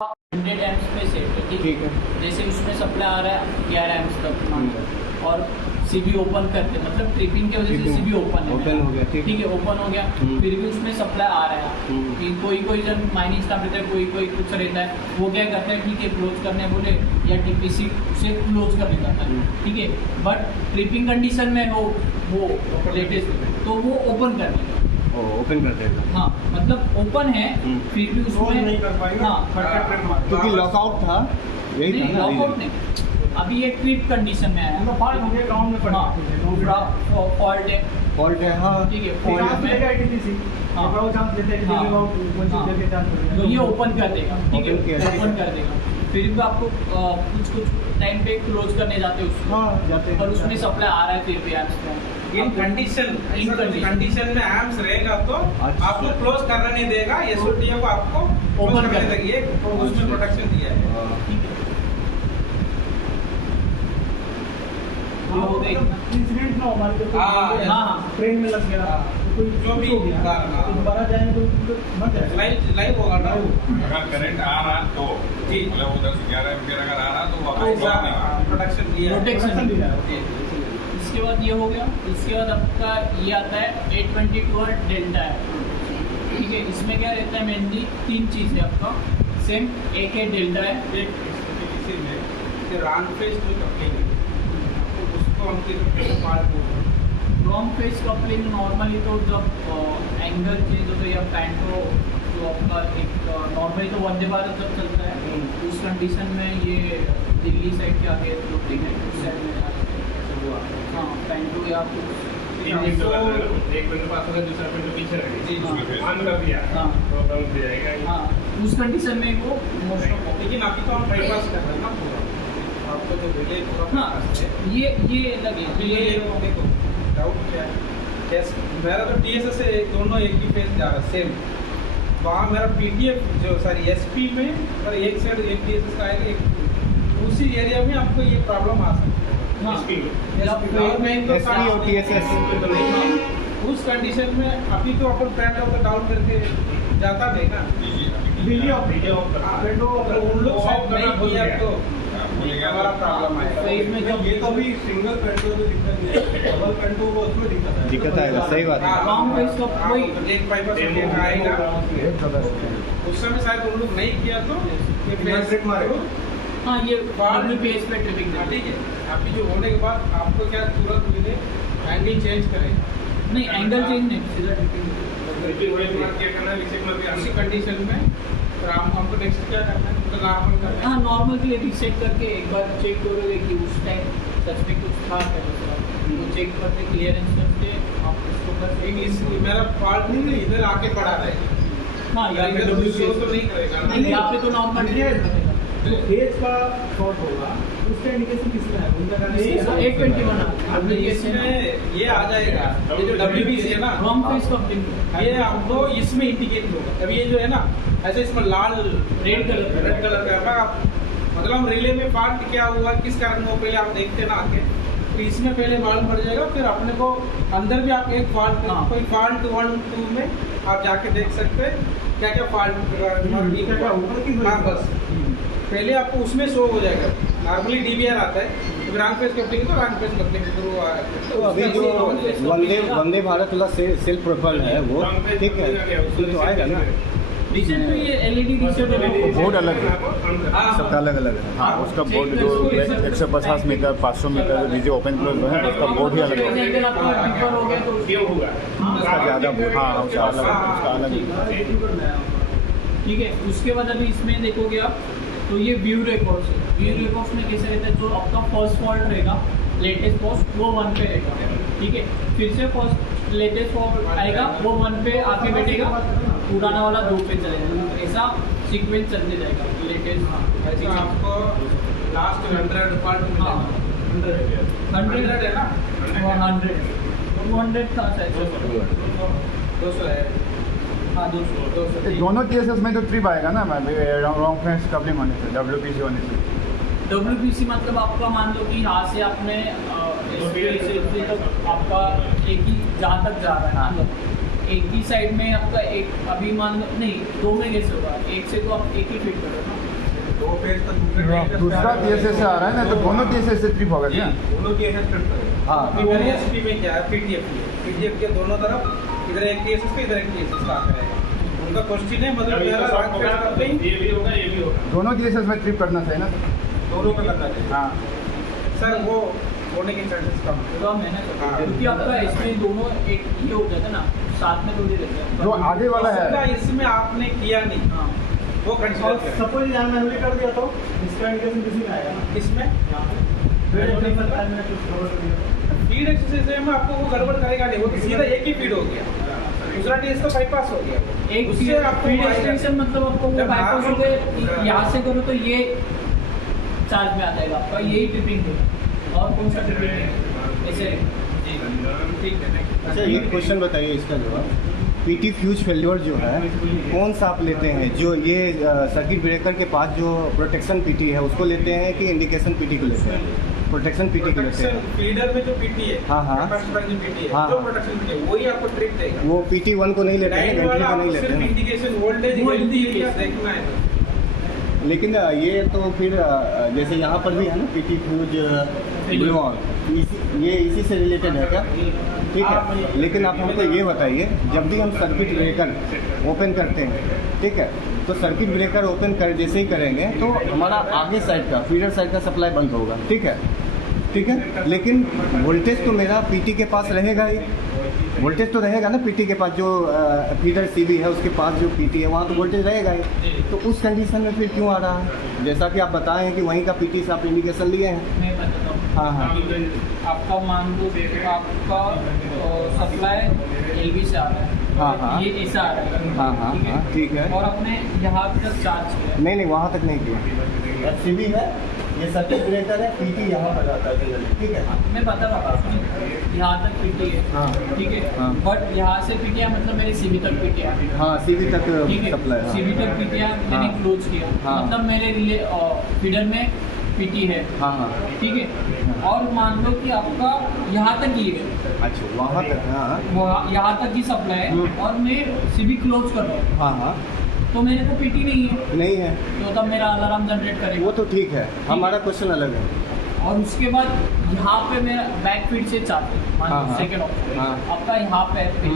100 AIIMS में set है, ठीक है। जैसे उसमें सप्लाई आ रहा है 11 एम्स तक और सीबी ओपन करते मतलब ट्रिपिंग की वजह से सीबी ओपन है, ओपन हो गया, ठीक है, ओपन हो गया। फिर भी उसमें सप्लाई आ रहा है कि कोई जब माइनिंग स्टाफ रहता है, कोई कुछ रहता है, वो क्या करता है, ठीक है क्लोज करने बोले या टीपीसी से क्लोज करने जाता है, ठीक है। बट ट्रिपिंग कंडीशन में वो लेटेस्ट तो वो ओपन कर देगा, ओपन कर देगा। हाँ मतलब ओपन है फिर भी उसमें नहीं कर पाएगा, हाँ क्योंकि लॉकआउट था, यही था ना, लॉकआउट नहीं। अभी ये ट्रिप कंडीशन में आया, फॉल्ट हो गया, ग्राउंड में पड़ा, फॉल्ट है, हाँ ठीक है, फॉल्ट में तो ये ओपन कर देगा, ठीक है, ओपन कर देगा। फिर भी आपको कुछ टाइम पे क्लोज करने जाते हैं उसको, जाते हैं, पर उसमें सप्लाई आ रहा है फिर भी एम्स इन कंडीशन में एम्स रहेगा तो आपको क्लोज करने नहीं देगा, एसओटी को आपको ओपन कर देगा, ये उसमें प्रोटेक्शन दिया है। इंसिडेंट ना हो हमारे को, ट्रेन में लग गया जो भी दोबारा जाएंगे तो मर जाएगा, लाइव होगा ना। अगर करंट आ रहा तो मतलब वो 10-11 एम्पीयर अगर आ रहा तो वापस प्रोटेक्शन दिया है। इसके बाद ये हो गया। इसके बाद आपका ये आता है 822 और डेल्टा है, ठीक है। इसमें क्या रहता है, मेनली 3 चीज़ है आपका सेम, एक है डेल्टा है, रॉन्ग फेस कपलिंग नॉर्मली तो जब एंगल चेंज होता है या पैंटो जो आपका एक नॉर्मली तो वंदे भारत जब चलता है उस कंडीशन में ये दिल्ली साइड के आगे जो ट्रेन है उस साइड में हाँ पैंटो या एक बंदे पास होगा, दूसरा बंदा पीछे रहेगा, ऑन कर दिया तो डाउन हो जाएगा। हाँ उस कंडीशन में वो लेकिन अभी तो हम बाईपास कर रहे हैं ना पूरा, आपको जो विलेज पूरा, हाँ ये लगे ये देखो डाउट क्या है, मेरा तो टीएसएस से दोनों एक ही फेज जा रहा है सेम, वहाँ मेरा पीटीएफ जो सॉरी एसपी में और एक साइड एक टीएसएस का आएगा, एक उसी एरिया में आपको ये प्रॉब्लम आ सकती है। उस कंडीशन में अभी तो अपन पैंट तो डाउन करके जाता नहीं ना, उन लोग सब नहीं किया तो हमारा प्रॉब्लम आएगा। जब ये तो भी सिंगल पेंटो तो दिक्कत नहीं है, डबल पेंटो को उसमें दिक्कत आएगा, सही बात है। एक पाइपर आएगा उस समय शायद उन लोग नहीं किया तो ये मारे। हाँ ये पेज पे ट्रिपिंग ठीक है, अभी जो होने के बाद आपको क्या तुरंत मिले एंगल चेंज करें, नहीं एंगल चेंज नहीं, सीधा उसी कंडीशन में हमको नेक्स्ट क्या करना है, नॉर्मल करना है। हाँ नॉर्मल के लिए रिसेट करके एक बार चेक करोगे कि उस टाइम सच में कुछ था क्या, तो चेक करके क्लियरेंस करके आप उसको कर मेरा फॉल्ट नहीं इधर आके पड़ा रहे, हाँ यहाँ पे तो नहीं करेगा ना, यहाँ पे तो नॉर्मल जो फेज का शॉर्ट होगा उसका इंडिकेशन किसका है, उनका नहीं 821 ये आ जाएगा, ये जो WBC है ना रॉन्ग फेस कपलिंग ये आपको इसमें इंडिकेट होगा। अभी ये जो है ना ऐसे इसमें लाल रेड कलर का मतलब हम रिले में फॉल्ट क्या हुआ किस कारण वो पहले आप देखते ना आके, तो इसमें पहले मालूम पड़ जाएगा, फिर अपने को अंदर भी आप एक फॉल्ट कोई फॉल्ट 1-2 में आप जाके देख सकते हैं क्या क्या फॉल्ट बस पहले आपको उसमें शो हो जाएगा। नॉर्मली DVR आता है, रॉन्ग फेस कपलिंग तो रॉन्ग फेस कपलिंग के थ्रू आ रहा है। तो अभी जो वंदे भारत वाला सेल्फ प्रोपेल्ड है वो ठीक है, उसमें तो आएगा ना। रिसेट में ये LED रिसेट बोर्ड अलग है, सबका अलग अलग है। हाँ उसका बोर्ड जो 150 मीटर 500 मीटर नीचे ओपन क्लोज है उसका बोर्ड ही अलग है, उसका ज़्यादा हाँ उसका अलग ठीक है। उसके बाद अभी इसमें देखोगे आप तो ये व्यू रिकॉर्ड्स है, व्यू रिकॉर्ड्स में कैसे रहता है, जो आपका फर्स्ट फॉल्ट रहेगा लेटेस्ट पोस्ट वो 1 पे रहेगा, ठीक है। फिर से फर्स्ट लेटेस्ट फॉल्ट आएगा वो 1 पे आके बैठेगा, पुराना वाला 2 पे चलेगा, ऐसा सीक्वेंस चलते जाएगा। लेटेस्ट आपको लास्ट 100 फॉल्ट मिला, 100 है ना, 100 था शायद 200 है, हाँ 200 दोनों केसेस में तो ट्रिप आएगा ना, रॉन्ग फेस कपलिंग होने से, WPC होने से। WPC मतलब आपका मान लो कि यहाँ से आपने आपका एक ही जहाँ तक जा रहा है, एक ही साइड में आपका एक अभी मान लो नहीं 2 में कैसे होगा, एक से तो आप एक ही फिट करो ना, दो फेज का दूसरा DSS से आ रहा है ना, तो दोनों DSS से ट्रिप होगा क्या? दोनों की एसएस ट्रिप करेगा। हाँ अभी मेरे एसपी में क्या है, पीटीएफ के दोनों तरफ, इधर एक केसेस का, इधर एक केसेस का आता है। उनका क्वेश्चन है, मतलब मेरा रात फेज करते ही ये भी होगा, ये भी होगा। दोनों DSS में ट्रिप करना चाहिए ना? दोनों का करना चाहिए। हाँ सर वो होने के चांसेस कम है। तो मैंने क्योंकि आपका इसमें दोनों एक ये हो जाता है ना, साथ में थोड़ी रहते हैं। जो आगे वाला उसका है इसमें आपने किया नहीं, हाँ वो कंसीडर करें। सपोज यहाँ मैनुअली कर दिया तो इसका इंडिकेशन किसी में आएगा ना? इसमें फीड एक्सरसाइज में आपको वो गड़बड़ करेगा नहीं, वो तो सीधा एक ही फीड हो गया, दूसरा टेस्ट तो बाईपास हो गया। एक उससे आपको फीड फायदा- एक्सटेंशन मतलब आपको वो जब बाईपास हो आप- गए, यहाँ से करो तो ये चार्ज में आ जाएगा आपका, यही ट्रिपिंग है और कौन सा ट्रिपिंग है ऐसे। ठीक है। अच्छा एक क्वेश्चन बताइए इसका जवाब। पीटी फ्यूज फेल्योर जो है कौन सा आप लेते हैं, जो ये सर्किट ब्रेकर के पास जो प्रोटेक्शन पीटी है उसको लेते हैं कि इंडिकेशन पीटी को लेते हैं? प्रोटेक्शन पीटी को लेते हैं। फीडर में जो पीटी है, हाँ, हाँ। कैपेसिटर की पीटी है, हाँ, जो हाँ। प्रोटेक्शन पीटी है वही आपको ट्रिप देगा। वो पीटी 1 को नहीं लेते हैं, लाइन वेंटली वाला को नहीं आपको लेते सिर्फ हैं। इंडिकेशन वोल्टेज वो हेल्दी है क्या indication। देखना है। लेकिन ये तो फिर जैसे यहाँ पर भी है ना पीटी फ्यूज ब्लो ऑन, ये इसी से रिलेटेड है क्या? ठीक है, लेकिन आप हमको ये बताइए, जब भी हम सर्किट ब्रेकर ओपन करते हैं, ठीक है, तो सर्किट ब्रेकर ओपन कर जैसे ही करेंगे तो हमारा आगे साइड का फीडर साइड का सप्लाई बंद होगा, ठीक है, ठीक है, लेकिन वोल्टेज तो मेरा पीटी के पास रहेगा ही, वोल्टेज तो रहेगा ना पीटी के पास, जो फीडर सीबी है उसके पास जो पीटी है वहाँ तो वोल्टेज रहेगा ही। तो उस कंडीशन में फिर क्यों आ रहा है? जैसा कि आप बताए हैं कि वहीं का पीटी से आप इंडिकेशन लिए हैं। मैं बताता हूँ। हाँ हाँ आपका मान लो आपका सप्लाई एलबी से आ रहा है, हाँ, हाँ। ये ऐसा आ रहा है, हाँ, हाँ, हाँ, ठीक है। और अपने यहाँ तक चार्ज किया है। नहीं नहीं वहाँ तक नहीं किया। सीबी है, ये सर्किट ब्रेकर है, पीटी यहाँ पर जाता है, ठीक है। मैं बता रहा हूँ, यहाँ तक पीटी है, हाँ। ठीक है, हाँ। बट यहाँ से पीटी है मतलब मेरे सीबी तक पीटी है, हाँ सीबी तक ठीक है, सप्लाई, हाँ। सीबी तक पीटी है, मैंने हाँ। क्लोज किया, हाँ। मतलब मेरे रिले फीडर में पीटी है, हाँ हाँ ठीक है, और मान लो कि आपका यहाँ तक ही है, अच्छा वहाँ तक, हाँ यहाँ तक की सप्लाई है, और मैं सीबी क्लोज कर रहा हूँ, हाँ हाँ तो मेरे को पीटी नहीं है, नहीं है, तो तब मेरा अलार्म जनरेट करेगा। वो तो ठीक है, हमारा क्वेश्चन अलग है। और उसके बाद यहाँ पे मेरा बैक फीड से चाहते हाँ, हाँ। सेकेंड ऑप्शन हाँ। आपका यहाँ पे है,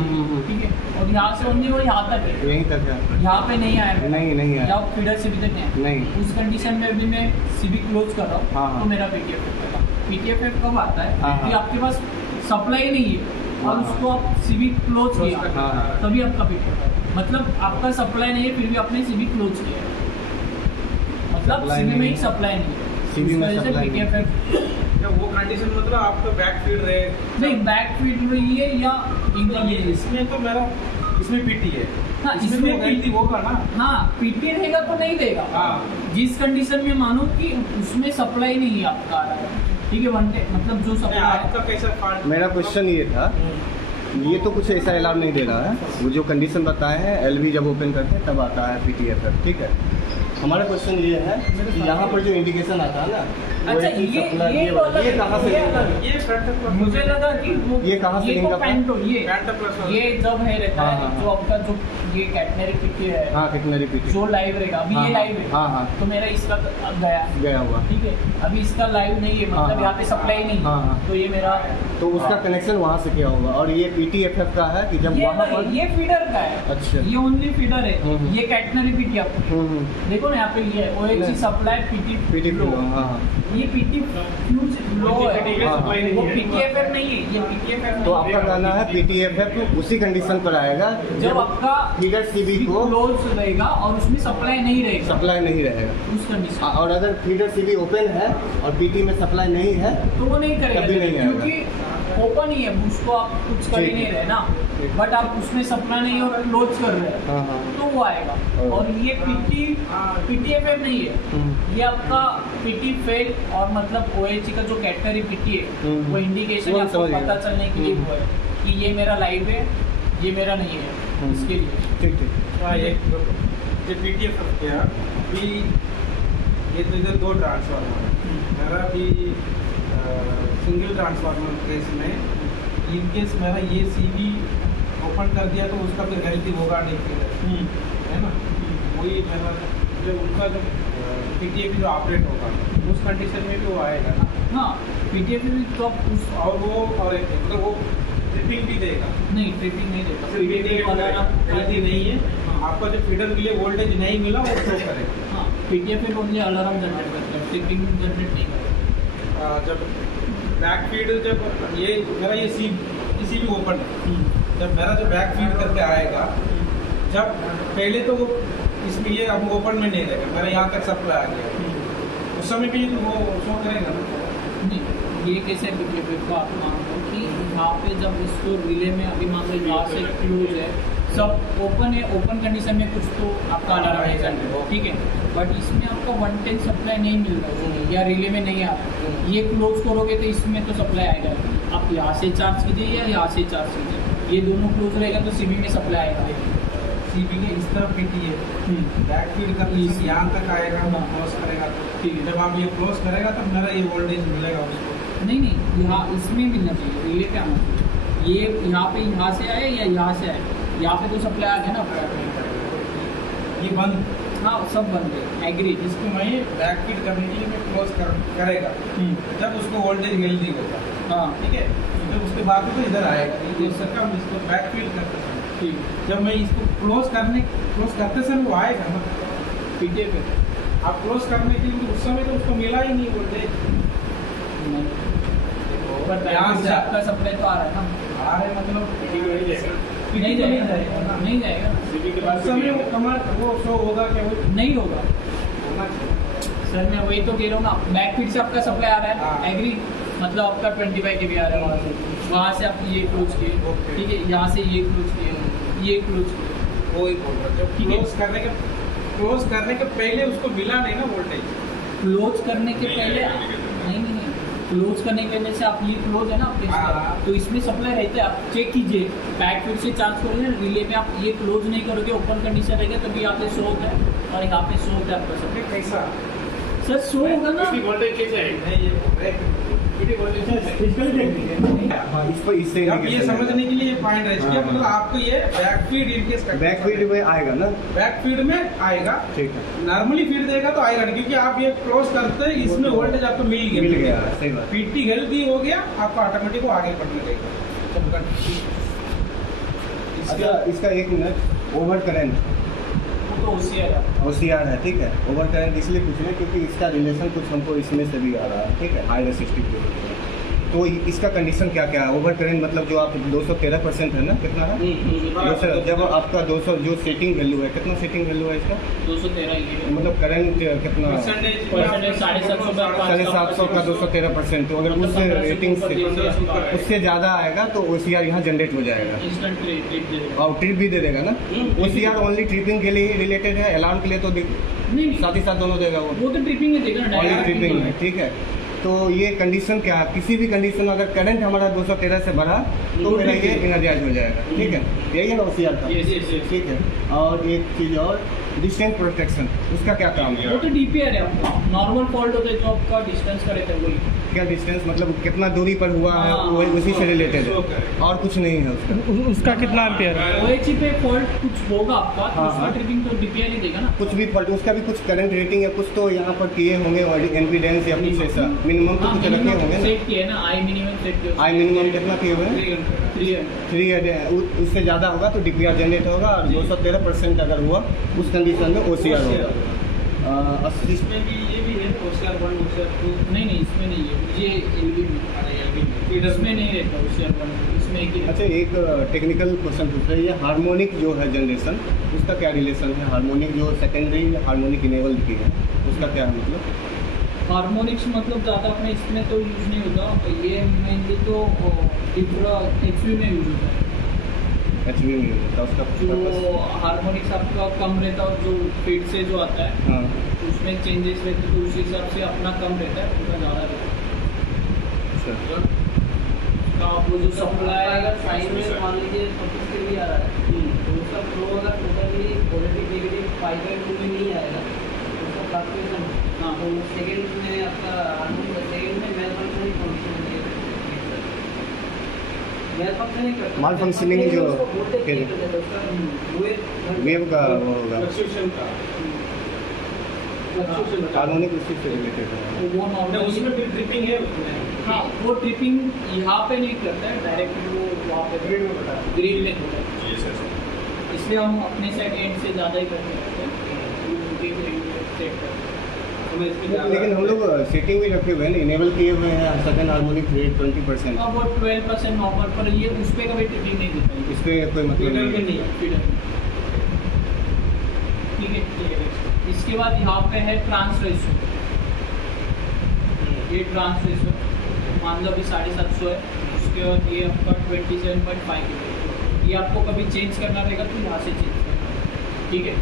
ठीक है, और यहाँ से ओनली वो यहाँ तक है, यहीं तक है, यहाँ पे नहीं आया, नहीं है, या फीडर सीबी तक नहीं आया। नहीं। उस कंडीशन में भी मैं सीबी क्लोज कर रहा हूँ, हाँ, हाँ। तो मेरा पीटीएफ कब आता है हाँ, हाँ। कि आपके पास सप्लाई नहीं है और हाँ, उसको आप सीबी क्लोज किया, हाँ, हाँ। तभी आपका पीटीएफ, मतलब आपका सप्लाई नहीं है फिर भी आपने सीबी क्लोज किया, मतलब Supply सीबी में नहीं ही सप्लाई नहीं है, CB में इस वजह से supply पीटीएफ क्या वो कंडीशन मतलब आपका बैक फीड रहे? नहीं बैक फीड रही है या तो ये इसमें तो मेरा इसमें पीटी है, हाँ, इसमें इसमें तो गलती होगा ना। हाँ पीटी रहेगा तो नहीं देगा, हाँ। जिस कंडीशन में मानो कि उसमें सप्लाई नहीं है आपका आ रहा है, ठीक है, मतलब जो नहीं, सप्लाई है आपका कैसा फाल्ट? मेरा क्वेश्चन ये था, ये तो कुछ ऐसा अलार्म नहीं दे रहा है, वो जो कंडीशन बताए हैं एलवी जब ओपन करते हैं तब आता है पीटीएफ, ठीक है। हमारा क्वेश्चन ये है कि यहाँ पर जो इंडिकेशन आता है ना, वो अच्छा, एक चीज़ ये supply- ये तो अलग ये कहाँ से ये अलग। ये फ्रंट मुझे लगा कि वो ये कहाँ से ये लिंक तो अप है? पैंटो ये पैंटो प्लस वाला। ये जब है रहता हाँ, है हाँ, जो आपका जो ये कैटनरी पीटी है, हाँ कितने रिपीट जो लाइव रहेगा अभी हाँ, ये लाइव है, हाँ, हाँ। तो मेरा इसका गया, गया हुआ, ठीक है, अभी इसका लाइव नहीं है, हाँ, मतलब यहाँ पे सप्लाई नहीं हाँ, है, हाँ। तो ये मेरा तो उसका कनेक्शन वहाँ से क्या होगा, और ये पीटीएफ का है कि जब ये वहाँ पर ये फीडर का है, अच्छा। ये ओनली फीडर है, हम्म। ये कैटनरी पीटी आपको देखो ना यहाँ पे ये ओएचसी सप्लाई पीटी पीटी लो, हाँ हाँ। ये पीटी फ्यूज लो है, हाँ, सप्लाई नहीं वो है। पीटीएफएफ नहीं है, ये पीटीएफएफ तो आपका कहना है पीटीएफ उसी कंडीशन पर आएगा जब आपका फीडर सीबी को क्लोज रहेगा और उसमें सप्लाई नहीं रहेगा सप्लाई नहीं रहेगा, उस कंडीशन, और अगर फीडर सीबी ओपन है और पीटी में सप्लाई नहीं है तो वो नहीं करेगा कभी नहीं आएगा। क्योंकि ओपन ही है, उसको आप कुछ कर ही ठीक। नहीं रहे ना, बट आप उसमें सप्लाई नहीं और क्लोज कर रहे हैं, हाँ हाँ तो वो आएगा। और ये पीटीएफएफ नहीं है, ये आपका पीटी फेल और मतलब ओएचसी का जो कैटेगरी पीटी है वो इंडिकेशन वो आपको समझ गया। पता चलने के लिए वो है कि ये मेरा लाइव है, ये मेरा नहीं है, इसके लिए। ठीक ठीक। हाँ, ये पीटीएफ क्या अभी ये तो इधर 2 ट्रांसफार्मर है, मेरा भी सिंगल ट्रांसफार्मर केस में इन केस मेरा ये सीबी ओपन कर दिया तो उसका फिर गलती होगा नहीं फिर, है ना, वही मेरा जब उनका जब PTFE जो ऑपरेट होगा उस कंडीशन में भी वो आएगा ना। हाँ PTFE भी तो आप उस और वो और एक मतलब वो ट्रिपिंग भी देगा, नहीं ट्रिपिंग नहीं देता सिर्फ PTFE वाला ना गलती नहीं है, आपका जो फीडर के लिए वोल्टेज नहीं मिला वो शो करेगा। हाँ PTFE ओनली अलार्म जनरेट करता है, ट्रिपिंग जनरेट नहीं करता। जब बैक फीड जब ये मेरा ये इसी भी ओपन है, जब मेरा जो बैक फीड करके आएगा, जब पहले तो वो इसमें ये अब ओपन में नहीं रहेगा, मेरा यहाँ तक सप्लाई आ गया, उस समय भी वो शो करेगा ना। नहीं ये कैसे PTFE को आप मान लो कि यहाँ पे जब इसको रिले में अभी मान लो यहाँ से क्लोज है, सब ओपन है, ओपन कंडीशन में कुछ तो आपका अलार्म नहीं चल ठीक है, बट इसमें आपका 110 सप्लाई नहीं मिल रहा है या रिले में नहीं आ रहा, ये क्लोज करोगे तो इसमें तो सप्लाई आएगा, आप यहाँ से चार्ज कीजिए या यहाँ से चार्ज कीजिए, ये दोनों क्लोज रहेगा तो CB में सप्लाई आएगा। CB के इस तरफ पीटी है, बैक फीड कर यहाँ तक आएगा, क्लोज करेगा तो ठीक है, जब आप ये क्लोज करेगा तब मेरा ये वोल्टेज मिलेगा उसको। नहीं यहाँ इसमें मिलना चाहिए, रिले पे आना चाहिए, ये यहाँ पे यहाँ से आए या यहाँ से आए, यहाँ पे तो सप्लाई आ गया ना आपका, ये बंद, हाँ सब बंद है एग्री। इसको मैं बैक फीड करने के लिए मैं क्लोज करेगा जब उसको वोल्टेज हेल्दी होगा, हाँ ठीक है, जब उसके बाद तो इधर आएगा, ये सर हम इसको बैक फीड करते हैं, ठीक जब मैं इसको क्लोज करते समय वो आएगा ना PTFE आप क्लोज करने के लिए, उस समय तो उसको मिला ही नहीं वोल्टेज, पर यहाँ से आपका सप्लाई तो आ रहा है ना, आ रहे मतलब नहीं जाएगा नहीं जाएगा उस समय वो कमांड वो शो होगा क्या, वो नहीं होगा होना चाहिए। सर मैं वही तो कह रहा हूँ ना, बैक फीड से आपका सप्लाई आ रहा हाँ। है एग्री, मतलब आपका 25 kV आ रहा है वहाँ से आप ये क्लोज किए ओके। ठीक है, यहाँ से ये क्लोज किए, ये क्लोज किए, वो ही बोल रहा जब ठीक है। क्लोज करने के पहले उसको मिला नहीं ना वोल्टेज, क्लोज करने के पहले नहीं क्लोज करने की वजह से आप ये क्लोज है ना आपके हाँ। तो इसमें सप्लाई रहता है, आप चेक कीजिए, बैक फीड से चार्ज करोगे ना रिले में, आप ये क्लोज नहीं करोगे, ओपन कंडीशन रहेगा तभी यहाँ पे शो होता है और यहाँ पे शो होता है आपका सब। कैसा सर शो होगा ना, वोल्टेज कैसे है? नहीं इस पर इससे अब ये समझने के लिए ये पॉइंट है इसलिए मतलब आपको ये back feed in case back feed में आएगा ना, बैक फीड में आएगा, ठीक है, नॉर्मली फीड देगा तो आएगा नहीं, क्योंकि आप ये क्लोज करते हैं इसमें वोल्टेज आपको मिल गया, सही बात। पीटी हेल्दी हो गया, आपका ऑटोमेटिक वो आगे बढ़ने लगेगा। अच्छा इसका एक मिनट, ओवर करंट वो तो OCR है। OCR है, ठीक है, ओवर करंट इसलिए पूछ रहे हैं क्योंकि इसका रिलेशन कुछ हमको इसमें से भी आ रहा है, ठीक है, हाई रेसिस्टिव, तो इसका कंडीशन क्या क्या है? ओवर करंट मतलब जो आप 213% है ना, कितना है? जब आपका 200 जो सेटिंग वैल्यू है, कितना सेटिंग वैल्यू है इसका? 213 ही मतलब करंट कितना? परसेंटेज 750 का 213%, तो अगर उस रेटिंग से उससे ज़्यादा आएगा तो OCR यहाँ जनरेट हो जाएगा इंस्टेंट ट्रिप देगा। और ट्रिप भी दे देगा ना। OCR ओनली ट्रिपिंग के लिए ही रिलेटेड है, अलार्म के लिए तो नहीं साथ ही साथ दोनों देगा वो तो ट्रिपिंग है देगा ना, ओनली direct ट्रिपिंग tripping है, ठीक है। तो ये कंडीशन क्या है? किसी भी कंडीशन में अगर करंट हमारा 213 से बढ़ा तो मेरा ये इनर्जाइज हो जाएगा, ठीक है, यही है ना OCR का, Yes. ठीक है। और एक चीज़ और, डिस्टेंस प्रोटेक्शन, उसका क्या काम है? वो तो DPR है आपका, नॉर्मल फॉल्ट होता है जो आपका डिस्टेंस का रहता है वही। क्या डिस्टेंस मतलब कितना दूरी पर हुआ है, वो उसी से रिलेटेड है और कुछ नहीं है उसका। उसका कितना एम्पियर है? OHE पे फॉल्ट कुछ होगा आपका तो हाँ, उसका हाँ। ट्रिपिंग तो DPR ही देगा ना। कुछ भी फॉल्ट, उसका भी कुछ करंट रेटिंग है, कुछ तो यहाँ पर किए होंगे एम्पीडेंस या कुछ ऐसा मिनिमम तो कुछ रखे होंगे ना। सेट किया है ना, आई मिनिमम सेट किया। आई मिनिमम कितना किए हुए हैं? 300। उससे ज़्यादा होगा तो DPR जनरेट होगा, और 213% अगर हुआ उस कंडीशन में OCR होगा। इसमें भी ये भी है OCR 1 OCR 2 नहीं इसमें नहीं है, ये LV में इसमें नहीं रहता OCR 1, इसमें एक ही रहता अच्छा एक टेक्निकल क्वेश्चन पूछ रहे हैं, ये हार्मोनिक जो है जनरेशन, उसका क्या रिलेशन है? हार्मोनिक जो सेकेंडरी हार्मोनिक इनेबल की है उसका क्या है मतलब? है। हार्मोनिक्स मतलब ज़्यादा अपने इसमें तो यूज़ नहीं होता, ये मेनली तो HV में यूज़ होता है। HV में यूज होता है उसका जो purpose? हार्मोनिक्स आपका कम रहता है और जो फीड से जो आता है हाँ, उसमें चेंजेस रहते तो उस हिसाब से अपना कम रहता है, उसका ज़्यादा रहता है। अच्छा तो आप वो जो सप्लाई अगर साइन में मान लीजिए 25 के भी आ रहा है तो उसका फ्लो अगर टोटली पॉजिटिव नेगेटिव 5.2 में नहीं आएगा तो उसका फ्लक्चुएशन, हाँ। तो सेकंड में आपका हार्मोनिक सेकंड में मेल फंक्शनिंग कंडीशन होती है, मेल फंक्शनिंग करता है, Malfunctioning जो उसका वेव का वो होगा। फ्लक्चुएशन का कानूनी उसी से रिलेटेड है। तो वो नहीं, नॉर्मली उसमें भी ट्रिपिंग है उसमें। हाँ वो ट्रिपिंग यहाँ पे नहीं करता है, डायरेक्ट वो वहाँ पे ग्रिल में होता है, इसलिए हम अपने साइड एंड से ज़्यादा ही करते रहते हैं, उनके ग्रिल में सेट करते हैं। हमें इसमें ज़्यादा- लेकिन हम लोग सेटिंग भी रखे हुए हैं, इनेबल किए हुए हैं सेकंड हार्मोनिक रेट 20%। अब वो 12% नॉर्मल पर ये उस पर कभी ट्रिपिंग नहीं देता है, इस पर कोई मतलब फीडर में नहीं नहीं है। है। फीडर में। ठीक है। इसके बाद यहाँ पे है ट्रांस रेशो, ये ट्रांस रेशो मान लो अभी 750 है, उसके बाद ये आपका 27.5 है, ये आपको कभी चेंज करना रहेगा तो यहाँ से चेंज करना, ठीक है।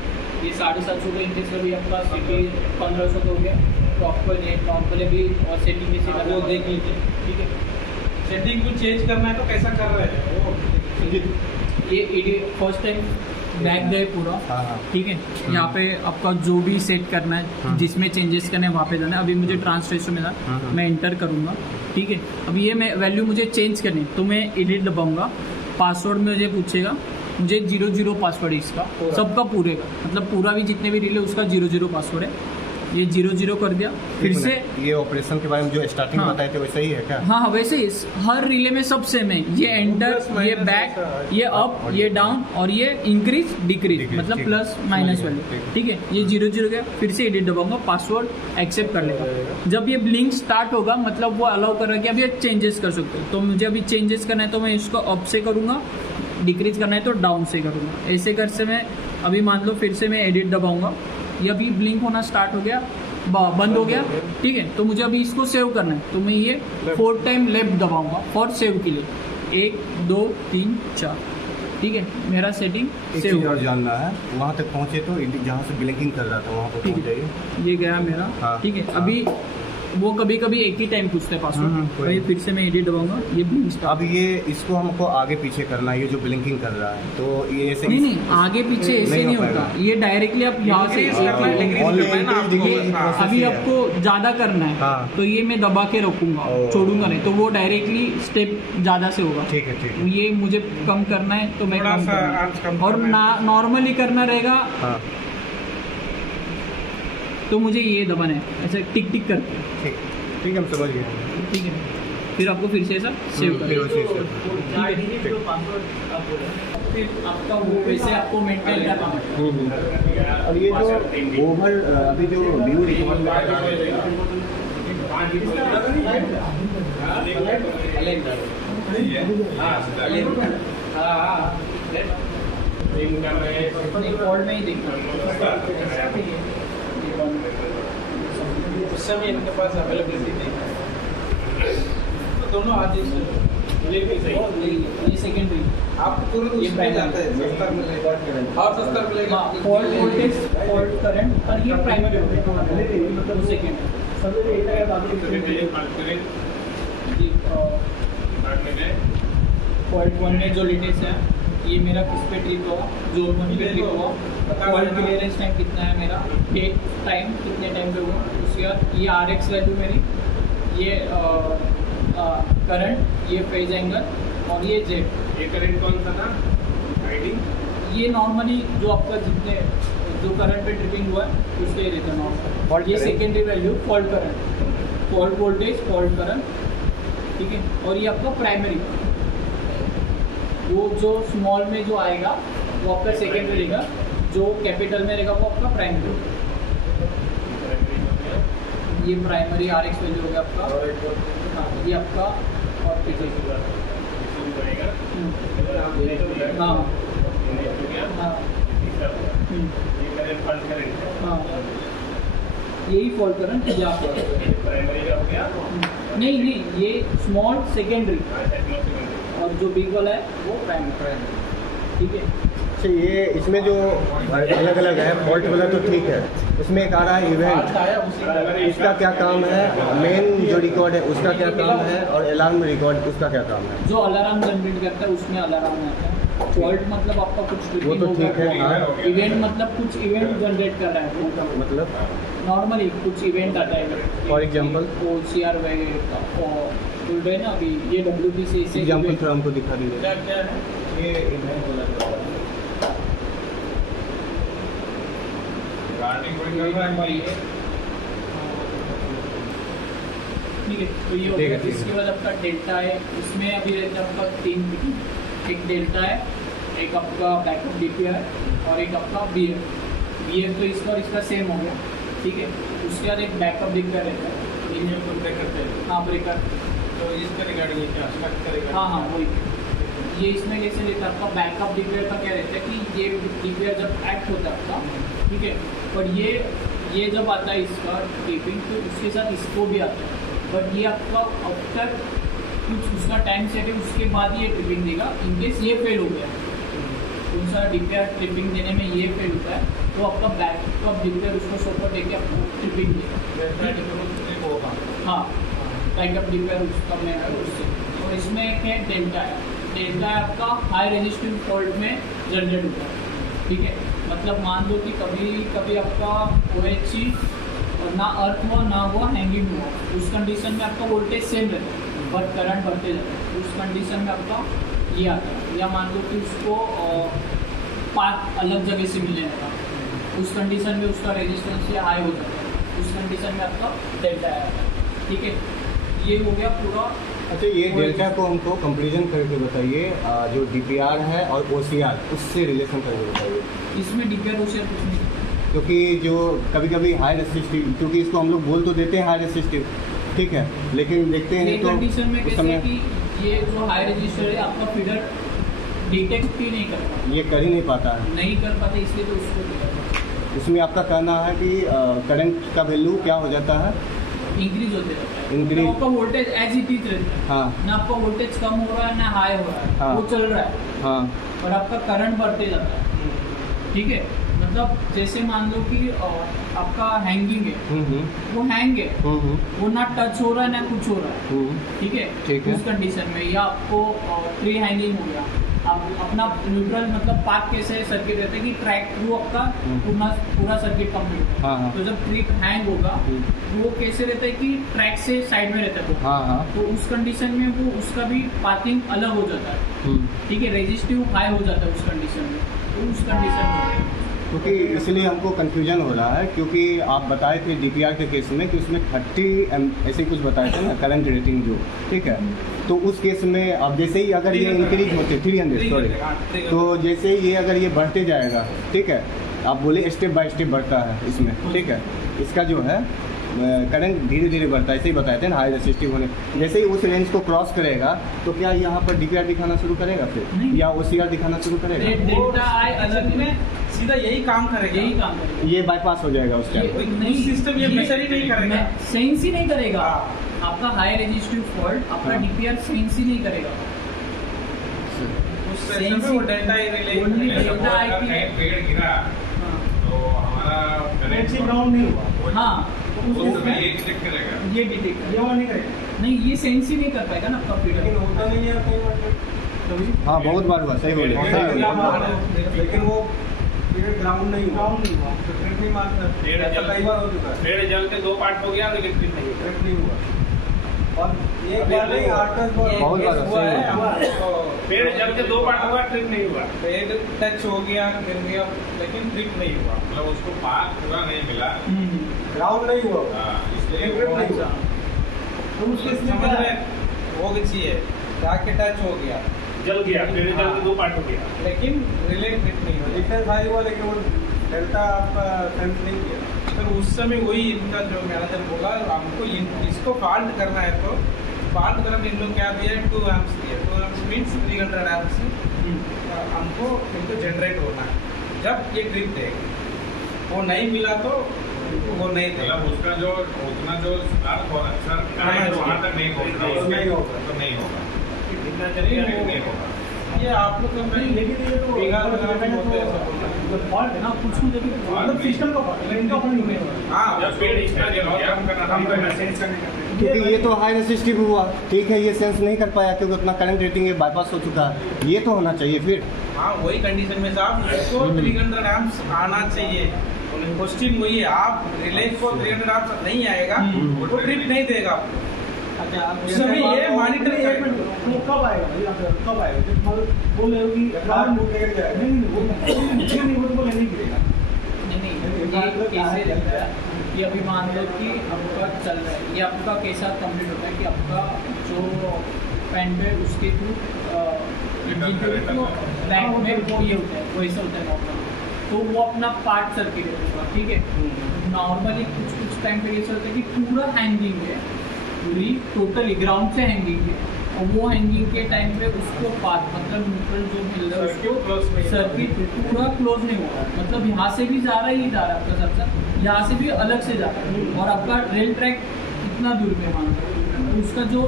ये 750 का इंक्रीज कभी आपका सिटी 1500 का हो गया, तो आपको नॉर्मली भी और सेटिंग कैसे हाँ, करना वो देख लीजिए। ठीक है। सेटिंग को चेंज करना है तो कैसा कर रहे हैं वो ये फर्स्ट टाइम बैक गए पूरा, हाँ। ठीक है। यहाँ पे आपका जो भी सेट करना है, जिसमें चेंजेस करने हैं वहाँ पे जाना है। अभी मुझे ट्रांसलेशन में था, मैं इंटर करूँगा, ठीक है। अब ये मैं वैल्यू मुझे चेंज करनी है तो मैं एडिट दबाऊंगा, पासवर्ड में मुझे पूछेगा, मुझे 00 पासवर्ड है इसका, सबका पूरे का, मतलब पूरा भी जितने भी रिले उसका 00 पासवर्ड है। ये 00 कर दिया, फिर से ये ऑपरेशन के बारे में जो स्टार्टिंग हाँ। बताए थे वैसा ही है क्या? हाँ वैसे ही हर रिले में सब सेम है, ये एंटर, ये बैक, ये अप, ये डाउन और ये इंक्रीज डिक्रीज, मतलब ठीक। प्लस माइनस वाले, ठीक। ठीक है। ये 00 गया, फिर से एडिट दबाऊंगा, पासवर्ड एक्सेप्ट कर लेगा। जब ये ब्लिंक स्टार्ट होगा मतलब वो अलाउ कर रहा है कि अब ये चेंजेस कर सकते हो, तो मुझे अभी चेंजेस करना है तो मैं इसको अप से करूँगा, डिक्रीज करना है तो डाउन से करूँगा। ऐसे कर से मैं अभी मान लो फिर से मैं एडिट दबाऊंगा, ये अभी ब्लिंक होना स्टार्ट हो गया, बंद हो गया, ठीक है। तो मुझे अभी इसको सेव करना है तो मैं ये 4 टाइम लेफ्ट दबाऊंगा फॉर सेव के लिए, 1 2 3 4, ठीक है। मेरा सेटिंग एक सेव चीज़ हो और गया, जानना है, वहाँ तक पहुँचे तो जहाँ से ब्लिंकिंग कर रहा था वहाँ पर ठीक पहुँच है। जाइए। ये गया मेरा, हाँ। ठीक है। अभी वो कभी कभी एक ही टाइम पूछता है पासवर्ड, कोई भाई फिर से मैं एडिट दबाऊंगा, ये ब्लिंक स्टार्ट। अब ये इसको हमको आगे पीछे करना है, ये जो ब्लिंकिंग कर रहा है तो ये ऐसे नहीं नहीं, आगे पीछे ऐसे नहीं नहीं हो होता, पाएगा। ये डायरेक्टली आप यहाँ से Decrease करना है, decrease Only करना है ना आपको, increase, decrease हाँ। process अभी ही है। आपको ज़्यादा करना है हाँ। तो ये मैं दबा के रखूँगा, ओ। छोड़ूंगा नहीं, तो वो डायरेक्टली स्टेप ज़्यादा से होगा। ठीक है, ठीक है। ये मुझे कम करना है तो मैं थोड़ा कम सा करूँगा। आंच कम और करना है। नॉर्मली करना रहेगा हाँ तो मुझे ये दबाना है, ऐसे टिक टिक करके, ठीक ठीक है, हम समझ गए। ठीक है। फिर आपको फिर से ऐसा सेव फिर करना वैसे ही save। फिर आपका वो वैसे आपको मेंटेन करना है। और ये जो ओवर अभी जो व्यू रिकॉर्ड फॉल्ट में ही देखना उस समय इनके पास अवेलेबिलिटी नहीं है, तो दोनों आदेश ये सेकेंडरी आपको तुरंत ये उसमें जाता है, सस्ता मिलेगा और सस्ता मिलेगा। फॉल्ट वोल्टेज, फॉल्ट करंट और ये प्राइमरी मतलब सेकेंड फॉल्ट 1 में जो लेटेस्ट है ये मेरा किस पे ट्रिप हुआ, जोन 1 पे ट्रिप हुआ, फॉल्ट क्लियरेंस टाइम कितना है मेरा, टेक टाइम कितने टाइम पे हुआ, उसके बाद ये RX वैल्यू मेरी, ये करंट, ये फेज एंगल और ये जेट। ये करंट कौन सा था आईडी? ये नॉर्मली जो आपका जितने जो करंट पे ट्रिपिंग हुआ है उसके रहता है नॉर्मल। Fault ये current? Secondary value fault current, fault voltage, fault current, ठीक है। और ये आपका प्राइमरी, वो जो स्मॉल में जो आएगा वो आपका सेकेंडरी रहेगा, जो कैपिटल में रहेगा वो आपका प्राइमरी। ये प्राइमरी RX वैल्यू हो गया आपका, हाँ ये आपका और हाँ हाँ हाँ यही फॉल्ट करंट या नहीं नहीं, ये स्मॉल सेकेंडरी और जो बिग वाला है वो प्राइमरी, ठीक है। अच्छा, ये इसमें जो अलग अलग है फॉल्ट वाला तो ठीक है, इसमें एक आ रहा है इवेंट, इसका क्या काम है? मेन जो रिकॉर्ड है उसका क्या काम है? और अलार्म रिकॉर्ड उसका क्या काम है? जो अलार्म जनरेट करता है उसमें अलार्म आता है। फॉल्ट मतलब आपका कुछ वो तो ठीक है, हाँ। इवेंट मतलब कुछ इवेंट जनरेट कर रहा है वो मतलब नॉर्मली कुछ इवेंट आता है। फॉर एग्जांपल OCR वगैरह बोल रहे हैं ना अभी, ये WPC से एग्जांपल थोड़ा हमको दिखा दीजिए। क्या क्या है ये इवेंट वाला गार्डिंग कोई कर रहा है भाई, ठीक है, तो ये हो ठीक है, गया। ठीक है। इसके बाद आपका डेल्टा है, इसमें अभी रहता है आपका 3 पिटी, एक डेल्टा है, एक आपका बैकअप डीपीआर और एक आपका बीएफ तो इसका और इसका सेम हो गया, ठीक है। उसके बाद एक बैकअप डीपीआर रहता है, इंजन को ब्रेक करते हैं हाँ ब्रेकर, तो इसका रिगार्डिंग ये क्या स्टार्ट करेगा? हाँ वही। ये इसमें कैसे रहता है आपका बैकअप डीपीआर का क्या रहता है कि ये डीपीआर जब एक्ट होता है आपका, ठीक है, पर ये जब आता है इसका टिपिंग तो उसके साथ इसको भी आता है, बट ये आपका आफ्टर कुछ उसका टाइम सेट है उसके बाद ये ट्रिपिंग देगा। इनकेस ये फेल हो गया, कौन सा डीपीआर ट्रिपिंग देने में ये फेल होता है तो आपका बैकअप डीपीआर उसको सपोर्ट देके आपको ट्रिपिंग देगा। हाँ, बैकअप डीपीआर उसका में है उससे। और इसमें एक है डेल्टा है, डेल्टा है आपका हाई रेजिस्टिव फॉल्ट में जनरेट होता है, ठीक है। मतलब मान लो कि कभी कभी आपका OHC ना अर्थ हुआ ना हुआ हैंगिंग हुआ, उस कंडीशन में आपका वोल्टेज सेम रहता है बट करंट बढ़ते जाता है, उस कंडीशन में आपका ये आता है। या मान लो कि उसको पाथ अलग जगह से मिलने लगा, उस कंडीशन में उसका रेजिस्टेंस ये हाई हो जाता है, उस कंडीशन में आपका डेल्टा आता है, ठीक है। ये हो गया पूरा। अच्छा, ये डेल्टा को हमको कंपेरिजन करके बताइए, जो डीपीआर है और OCR उससे रिलेशन करके बताइए। इसमें डीपीआर OCR कुछ नहीं, क्योंकि जो कभी कभी हाई रेसिस्टिव, क्योंकि इसको हम लोग बोल तो देते हैं हाई रेसिस्टिव, ठीक है, लेकिन देखते ये हैं तो कंडीशन में उस कैसे समय कि ये जो हाई रजिस्टर है आपका फीडर डिटेक्ट ही नहीं कर पाता, ये कर ही नहीं पाता है। नहीं कर पाते, इसलिए तो उसको दिया इसमें आपका कहना है कि करंट का वैल्यू क्या हो जाता है, इंक्रीज होते रहता है। Increase। तो आपका वोल्टेज एज इट इज रहता है, हाँ ना आपका वोल्टेज कम हो रहा है ना हाई हो रहा है, हाँ। वो चल रहा है हाँ और आपका करंट बढ़ते जाता है, ठीक है। मतलब जैसे मान लो कि आपका हैंगिंग है, वो हैंग है, वो ना टच हो रहा है ना कुछ हो रहा है, ठीक ठीक है। है। उस कंडीशन में या आपको फ्री हैंगिंग हो गया, आप अपना न्यूट्रल मतलब पाथ कैसे सर्किट रहता है कि ट्रैक थ्रू आपका पूरा सर्किट कंप्लीट है। हाँ, हाँ। तो जब ट्रिप हैंग होगा तो वो कैसे रहता है कि ट्रैक से साइड में रहता है वो। हाँ तो उस कंडीशन में वो उसका भी पाथिंग अलग हो जाता है, ठीक है, रेजिस्टिव हाई हो जाता है उस कंडीशन में, तो उस कंडीशन में क्योंकि इसलिए हमको कंफ्यूजन हो रहा है, क्योंकि आप बताए थे डीपीआर के केस में कि उसमें 30 ऐसे कुछ बताए थे ना करंट रेटिंग जो, ठीक है। तो उस केस में अब जैसे ही अगर ये इंक्रीज होते 300 सॉरी, तो जैसे ही ये अगर ये बढ़ते जाएगा, ठीक है, आप बोले स्टेप बाय स्टेप बढ़ता है इसमें, ठीक है, इसका जो है करंट धीरे धीरे बढ़ता है, ऐसे ही बताए थे ना हाई रेसिस्टिव होने। जैसे ही उस रेंज को क्रॉस करेगा तो क्या यहाँ पर डीपीआर दिखाना शुरू करेगा फिर, या OCR दिखाना शुरू करेगा? डेल्टा आई अलग में सीधा यही काम करेगा, यही काम करेगा, ये बाईपास हो जाएगा उस टाइम। नहीं सिस्टम ये मेजर ही नहीं करेगा, सेंस ही नहीं करेगा। हाँ। आपका हाई रेजिस्टिव फॉल्ट आपका हाँ। डीपीआर सेंस ही नहीं करेगा। उस सेशन में वो delta he Only relay delta I की- कहीं पेड़ गिरा हाँ। तो हमारा कनेक्शन ग्राउंड नहीं हुआ, हाँ, वो समय ये डिटेक्ट करेगा। ये डिटेक्ट ये वाला नहीं करेगा, नहीं, ये सेंस ही नहीं कर पाएगा ना आपका लेकिन फीडर। होता नहीं है कई बार कभी, हाँ बहुत बार हुआ, सही बोले, सही बोले। लेकिन वो पीरियड ग्राउंड नहीं हुआ, तो ट्रिप नहीं मारता, पेड़ ऐसा जल- कई बार हो चुका है, पेड़ जल के 2 पार्ट हो गया लेकिन फिर नहीं ट्रिप नहीं हुआ। और एक बार नहीं 8-10 बार बहुत बार हुआ है सही हमारे को। पेड़ जल के 2 पार्ट हुआ, ट्रिप नहीं हुआ। पेड़ टच हो गया गिर गया लेकिन ट्रिप नहीं हुआ। मतलब उसको पार्ट पूरा नहीं मिला, ग्राउंड नहीं हुआ, हाँ, इसलिए ट्रिप वो- नहीं हुआ। तो उस केस में समझ क्या में वो भी चाहिए जाके टच हो गया जल गया, पेड़ जल के 2 पार्ट हो गया। लेकिन रिले ट्रिप नहीं हुआ। डिफरेंस हाई हुआ, लेकिन वो डेल्टा आपका सेंस नहीं किया। सर उस समय वही इनका जो मैनेजर बोला हमको इसको फॉल्ट करना है, तो फॉल्ट करने इन लोग क्या दिया 2 एम्प्स दिए। 2 एम्प्स मीन्स 300 एम्प्स हमको इनको जनरेट होना है जब ये ट्रिप देगा। वो नहीं मिला तो वो नहीं देगा। मतलब उसका जो उतना जो सुधार वहाँ तक नहीं पहुँचना, तो नहीं होगा। तो नहीं होगा, जितना चलेगा लेकिन नहीं होगा। ये आप लोग का नहीं, लेकिन ये तो बिगाड़ वगैरह में होते हैं ऐसा बोलना। फॉल्ट है ना, कुछ कुछ जगह मतलब सिस्टम का फॉल्ट है, इनका फॉल्ट नहीं है। हाँ जब पेड़ इतना जल गया, काम करना सेंस करने का, क्योंकि ये तो हाई रेसिस्टिव हुआ, ठीक है, ये सेंस नहीं कर पाया क्योंकि उतना करंट रेटिंग है, बाईपास हो चुका है, ये तो होना चाहिए फिर। हाँ वही कंडीशन में साहब इसको 300 एम्प्स आना चाहिए। क्वेश्चन वही है, आप रिले को 300 एम्प्स नहीं आएगा वो ट्रिप नहीं देगा। अच्छा आप उस समय ये मॉनिटर एक मिनट, वो कब आएगा भाई, आप कब आएगा जब मतलब बोल रहे हो कि ग्राउंड हो गया, नहीं वो नहीं वो तो लेने गिरेगा। नहीं, ये कैसे रहता है कि अभी मान लो कि आपका चल रहा है, ये आपका कैसा कंप्लीट होता है कि आपका जो पैंट है उसके थ्रू बैक में वो ये होता है, वैसा होता है नॉर्मल, तो वो अपना पार्ट सर्किट होगा, ठीक है। नॉर्मली कुछ टाइम पे ऐसा होता है कि पूरा हैंगिंग है, पूरी टोटली ग्राउंड से हैंगिंग है, और वो हैंगिंग के टाइम पे उसको पार्ट मतलब न्यूट्रल जो मिल रहा है उसको सर्किट पूरा क्लोज नहीं होगा, मतलब यहाँ से भी जा रहा है, ये जा रहा है आपका सबसे, यहाँ से भी अलग से जा रहा है, और आपका रेल ट्रैक इतना दूर पे मान लो, तो उसका जो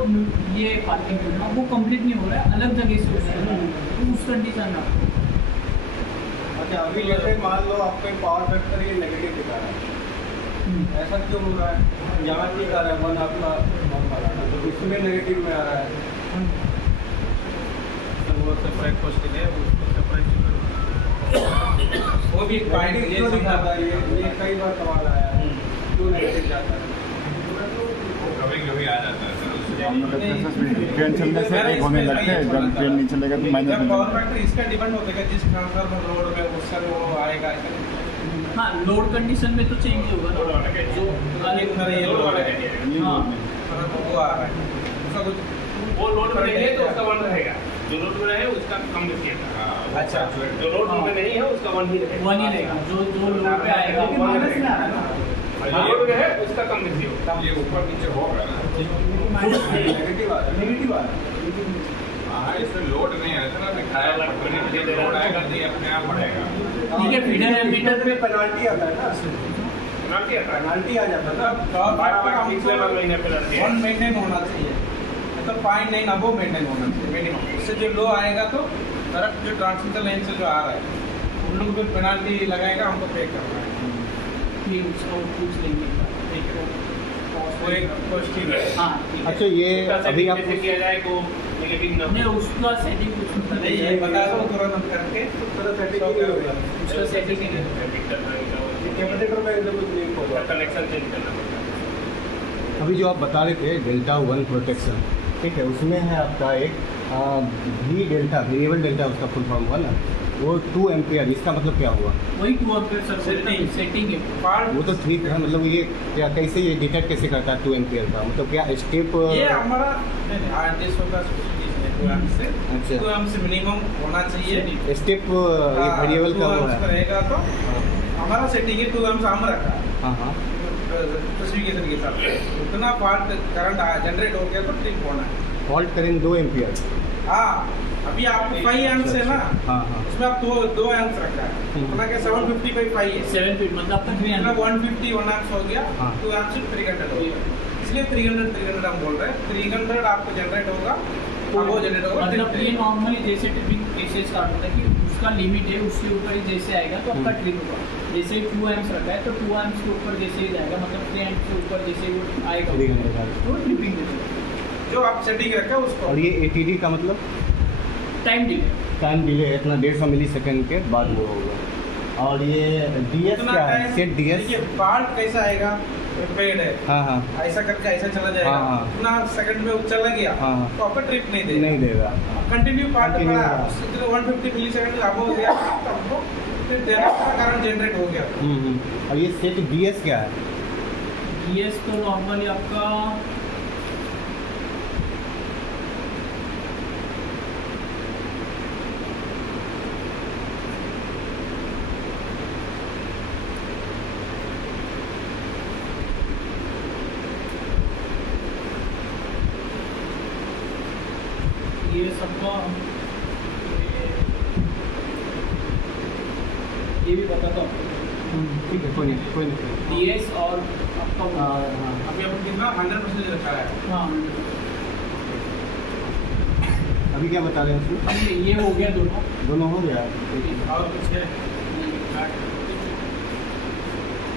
ये पार्किंग है ना वो कंप्लीट नहीं हो रहा है, अलग जगह से हो रहा है, तो उस कंडीशन में अच्छा अभी जैसे मान लो आपका पावर फैक्टर ये नेगेटिव दिखा रहा है, ऐसा क्यों हो रहा है? यहाँ ठीक आ रहा है वन आपका तो इसमें नेगेटिव में आ रहा है। तो वो सेपरेट क्वेश्चन है, उसको सेपरेट वो भी फाइंडिंग क्यों दिखाता है ये कई बार सवाल आया है क्यों नेगेटिव जाता है? कभी आ जाता है ट्रेन चलने से एक होने लगता है, जब ट्रेन नहीं चलेगा तो माइनस जब पावर फैक्टर इसका डिपेंड होता है जिस ट्रांसफार्मर लोड में उसका वो आएगा। हाँ लोड कंडीशन में तो चेंज होगा ना, जो ये लोड है हाँ वो आ रहा है उसका कुछ वो लोड में नहीं है तो उसका वन रहेगा, जो लोड में है उसका कम दिखेगा। अच्छा जो लोड में नहीं है उसका वन ही रहेगा, वन ही रहेगा, जो लोड पे आएगा वो माइनस में आएगा, जो लोड में है उसका कम दिखेगा। ये ऊपर नीचे होगा ना, नेगेटिव आ रहा है। हाँ इसमें लोड नहीं है ना दिखाया, लोड आएगा नहीं अपने आप बढ़ेगा। ठीक है। फीडर एमीटर पे पेनाल्टी आता है ना, पेनाल्टी आता है, पेनाल्टी आ जाता है ना। पिछले महीने पेनाल्टी वन मेंटेन होना चाहिए, मतलब 0.9 अबव मेंटेन होना चाहिए मिनिमम, उससे जो लो आएगा तो डायरेक्ट जो ट्रांसमिशन लाइन से जो आ रहा है उन लोग भी पेनाल्टी लगाएगा, हमको पे करना है। ठीक उसको पूछ लेंगे, ठीक है वो एक क्वेश्चन है। हाँ ठीक है। अच्छा ये अभी आप किया जाए तो नेगेटिव ना नहीं उसका सेटिंग कुछ नहीं नहीं ये बता दो तुरंत करके तरह सेटिंग नहीं होगा। उसका सेटिंग नहीं कैपेसिटर में इधर कुछ नहीं होगा। कनेक्शन चेंज करना पड़ता है। अभी जो आप बता रहे थे डेल्टा वन प्रोटेक्शन, ठीक है, उसमें है आपका एक वी डेल्टा वेरिएबल डेल्टा उसका फुल फॉर्म हुआ ना, वो 2 एम्पियर, इसका मतलब क्या हुआ? वही 2 एम्पियर सर सेटिंग है। पार्ट वो तो ठीक है, मतलब ये क्या कैसे ये डिटेक्ट कैसे करता है 2 एम्पियर का, मतलब क्या स्टेप? ये हमारा आरटीएस होगा से अच्छा 2 एम्प से मिनिमम होना चाहिए, स्टेप ये वेरिएबल का वो है। रहेगा तो हमारा सेटिंग है 2 एम्प हम रखा है हाँ हाँ स्पेसिफिकेशन के साथ, उतना पार्ट करंट जनरेट हो गया तो ठीक होना है। फॉल्ट करेंगे 2 एम्पियर। हाँ अभी आपको 5 एम्प्स है ना, हाँ हाँ उसमें आप दो एम्प्स रखा है, उतना क्या 750/5 है, 7 फीट मतलब आपका 300 150 1 एम्प्स हो गया, हाँ। 2 एम्प्स 300 हो गया, इसलिए 300 हम बोल रहे हैं। 300 आपको जनरेट होगा तो वो जनरेट होगा। मतलब ये नॉर्मली जैसे ट्रिपिंग कैसे स्टार्ट होता है कि उसका लिमिट है, उसके ऊपर ही जैसे आएगा तो आपका ट्रिप होगा। जैसे 2 एम्प्स रखा है तो 2 एम्प्स के ऊपर जैसे ही जाएगा, मतलब 3 एम्प्स के ऊपर जैसे वो आएगा 300 का। तो ट्रिपिंग देगा। जो आप सेटिंग रखा है उसको और ये ATD का मतलब टाइम डिले टाइम डिले है इतना 150 मिली सेकेंड के बाद वो होगा। और ये DS उतना क्या है? time- set DS? देखिए पार्ट कैसा आएगा, पेड है, हाँ हाँ ऐसा करके ऐसा चला जाएगा, हाँ, हाँ। उतना सेकंड में वो चला गया हाँ, हाँ। तो आपका ट्रिप नहीं देगा, नहीं देगा। कंटिन्यू पार्ट Continue पड़ा रहा। उससे तो 150 मिली सेकंड अब हो गया तो आपको फिर देना का कारण जनरेट हो गया। और ये सेट DS क्या है? DS तो नॉर्मली आपका ये सबका ये भी बताता हूँ। ठीक है कोई नहीं DS और आपका अभी अपन कितना 100% रखा है। हाँ अभी क्या बता रहे हैं उसमें? अब ये हो गया दोनों हो गया। और कुछ है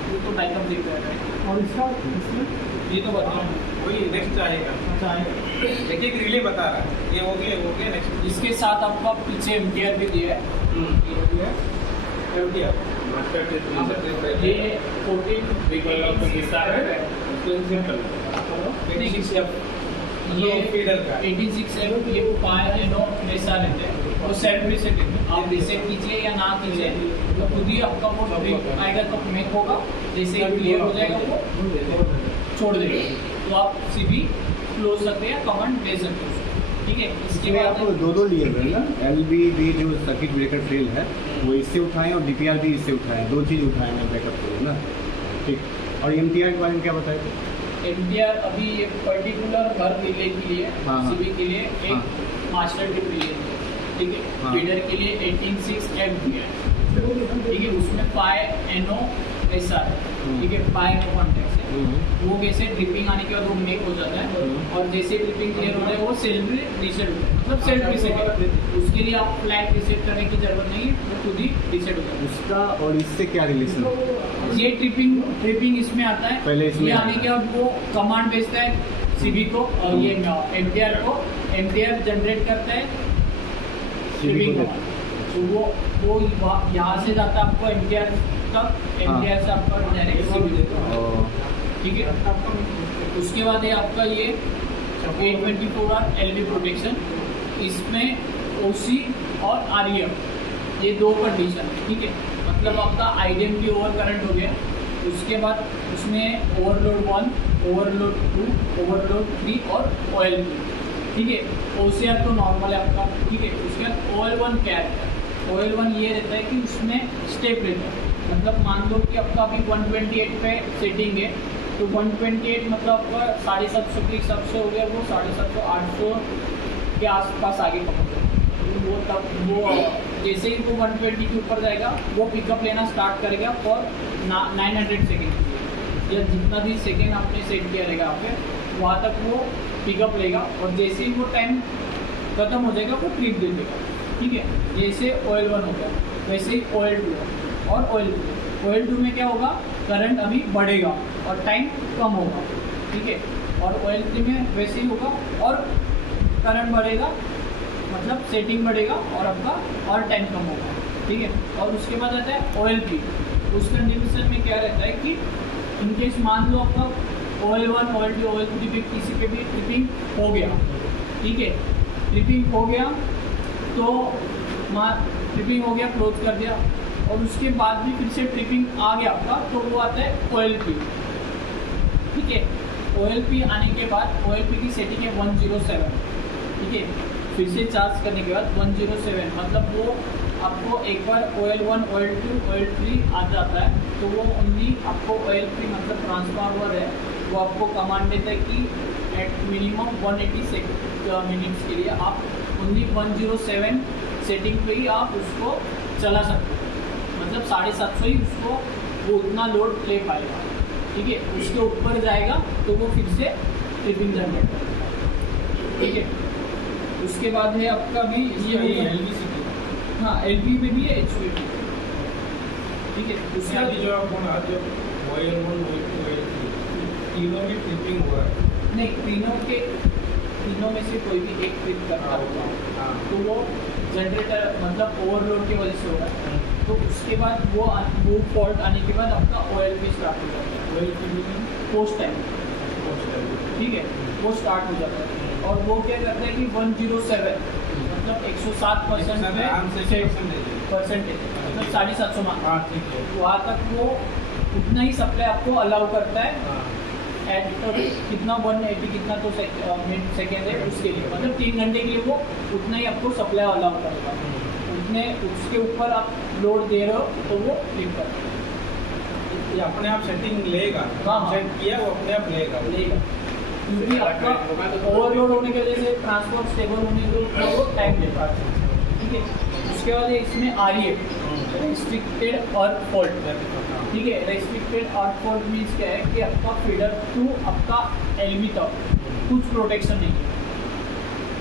ये तो बैकअप दिख रहा है। और इसका इसमें ये तो बता रहा हूँ वही नेक्स्ट आएगा। अच्छा है। देखिए कि रिले बता रहा है ये हो गया नेक्स्ट इसके साथ आपका पीछे एम्पियर भी दिया है। ये हो गया। ये 14 बिगल ऑफ द विस्तार है उसको सिंपल ये फीडर का 86 ये 5 ऐसा रहते हैं वो सेल्फ रीसेट है, आप रीसेट कीजिए या ना कीजिए तो खुद ही आपका वो ट्रिप आएगा तो मेक होगा, जैसे ही क्लियर हो जाएगा वो छोड़ देगा, तो आप सीबी क्लोज सकते हैं, कमांड दे सकते हैं, ठीक है। इसके इसमें बाद आप दो लिए हुए हैं ना, LBB जो सर्किट ब्रेकर फेल है वो इससे उठाएं और DPR भी इससे उठाएं, दो चीज़ उठाएं बैकअप के लिए ना, ठीक। और MTR के बारे में क्या बताए थे? MTR अभी एक पर्टिकुलर हर रिले के लिए हाँ, हाँ। सीबी के लिए एक मास्टर ट्रिप रिले है, ठीक है। हाँ। फीडर के लिए 186M दिया है, ठीक है, उसमें 5NO ऐसा है, ठीक है, 5 कॉन्टेक्ट है, वो कैसे ट्रिपिंग आने के बाद वो मेक हो जाता है, और जैसे ट्रिपिंग क्लियर हो जाए वो सेल्फ रीसेट होता है, मतलब सेल्फ रीसेट है, उसके लिए आप फ्लैग रीसेट करने की जरूरत नहीं है, वो खुद ही रीसेट होता है। उसका और इससे क्या रिलेशन? ये ट्रिपिंग इसमें आता है, पहले इसमें ये आने के बाद वो कमांड भेजता है सीबी को, और ये MTR को, MTR जनरेट करता है ट्रिपिंग कमांड, तो वो यहाँ से जाता है आपको MTR तक, MTR से आपका डायरेक्ट सीबी देता है, ठीक है। उसके बाद है आपका ये 824R LV प्रोटेक्शन, इसमें OC और REF ये दो कंडीशन है, ठीक है, मतलब आपका IDM की ओवर करंट हो गया, उसके बाद उसमें ओवरलोड 1, ओवरलोड 2, ओवरलोड 3 और OL2, ठीक है। OCR तो नॉर्मल है आपका, ठीक है। उसके बाद OL1 क्या है? OL1 ये रहता है कि उसमें स्टेप रहता है, मतलब मान लो कि आपका अभी 128 पे सेटिंग है, तो 128 मतलब आपका 750 के हिसाब से हो गया, वो 750 800 के आसपास आगे पहुँच, वो तब वो जैसे ही वो 120 के ऊपर जाएगा वो पिकअप लेना स्टार्ट करेगा फॉर 900 सेकेंड, या जितना भी सेकेंड आपने सेट किया रहेगा आप पे, वहाँ तक वो पिकअप लेगा, और जैसे ही वो टाइम ख़त्म हो जाएगा वो ट्रिप दे देगा, ठीक है। जैसे OL1 हो गया वैसे ही OL2 और OL2 में क्या होगा, करंट अभी बढ़ेगा और टाइम कम होगा, ठीक है, और OL3 में वैसे ही होगा और करंट बढ़ेगा, मतलब सेटिंग बढ़ेगा और आपका और टाइम कम होगा, ठीक है। और उसके बाद आता है OL3, उस कंडीशन में क्या रहता है कि इनकेस मान लो आपका OL1, OL2, OL3 पे किसी पे भी ट्रिपिंग हो गया, ठीक है, ट्रिपिंग हो गया तो ट्रिपिंग हो गया, क्लोज कर दिया, और उसके बाद भी फिर से ट्रिपिंग आ गया आपका, तो वो आता है OLP, ठीक है। OLP आने के बाद OLP की सेटिंग है 107, ठीक है, फिर से चार्ज करने के बाद 107, मतलब वो आपको एक बार OL1, OL2, OL3 आ जाता है, तो वो ओनली आपको OL3 मतलब ट्रांसफार्मर है, वो आपको कमांड देता है कि एट मिनिमम 180 मिनट्स के लिए आप ओनली 107 सेटिंग पे ही आप उसको चला सकते हो, मतलब 750 ही उसको वो उतना लोड ले पाएगा, ठीक है। उसके ऊपर जाएगा तो वो फिर से ट्रिपिंग जनरेट करेगा, ठीक है। उसके बाद है आपका भी ये LVCT, हाँ LV में भी है, HV में, ठीक है। उसके आगे जो आप बोला जो OL1, OL2, OL3 तीनों की ट्रिपिंग हो रहा है, नहीं, तीनों में से कोई भी एक ट्रिप करता होगा तो वो जनरेटर मतलब ओवरलोड की वजह से होगा, तो उसके बाद वो फॉल्ट आने के बाद आपका OLP स्टार्ट हो जाता है, OLP पोस्ट टाइम, ठीक है, वो स्टार्ट हो जाता है, और वो क्या करता है कि 107 मतलब 107% परसेंटेज मतलब 750 मान, ठीक है, वहाँ तक वो उतना ही सप्लाई आपको अलाउ करता है, एट कितना 180 कितना तो सेकेंड है उसके लिए, मतलब 3 घंटे के लिए वो उतना ही आपको सप्लाई अलाउ करेगा, उतने उसके ऊपर आप लोड दे रहे हो तो वो क्लिक करेगा, ये अपने आप सेटिंग लेगा, हाँ, सेट किया वो अपने आप लेगा, क्योंकि आपका ओवरलोड होने की वजह से ट्रांसपोर्ट स्टेबल होने के वो टाइम लेता है, ठीक है। उसके बाद इसमें REF रेस्ट्रिक्टेड और फॉल्ट, ठीक है। रेस्ट्रिक्टेड और फॉल्ट मीन्स क्या है कि आपका फीडर टू आपका LV तक कुछ प्रोटेक्शन नहीं है,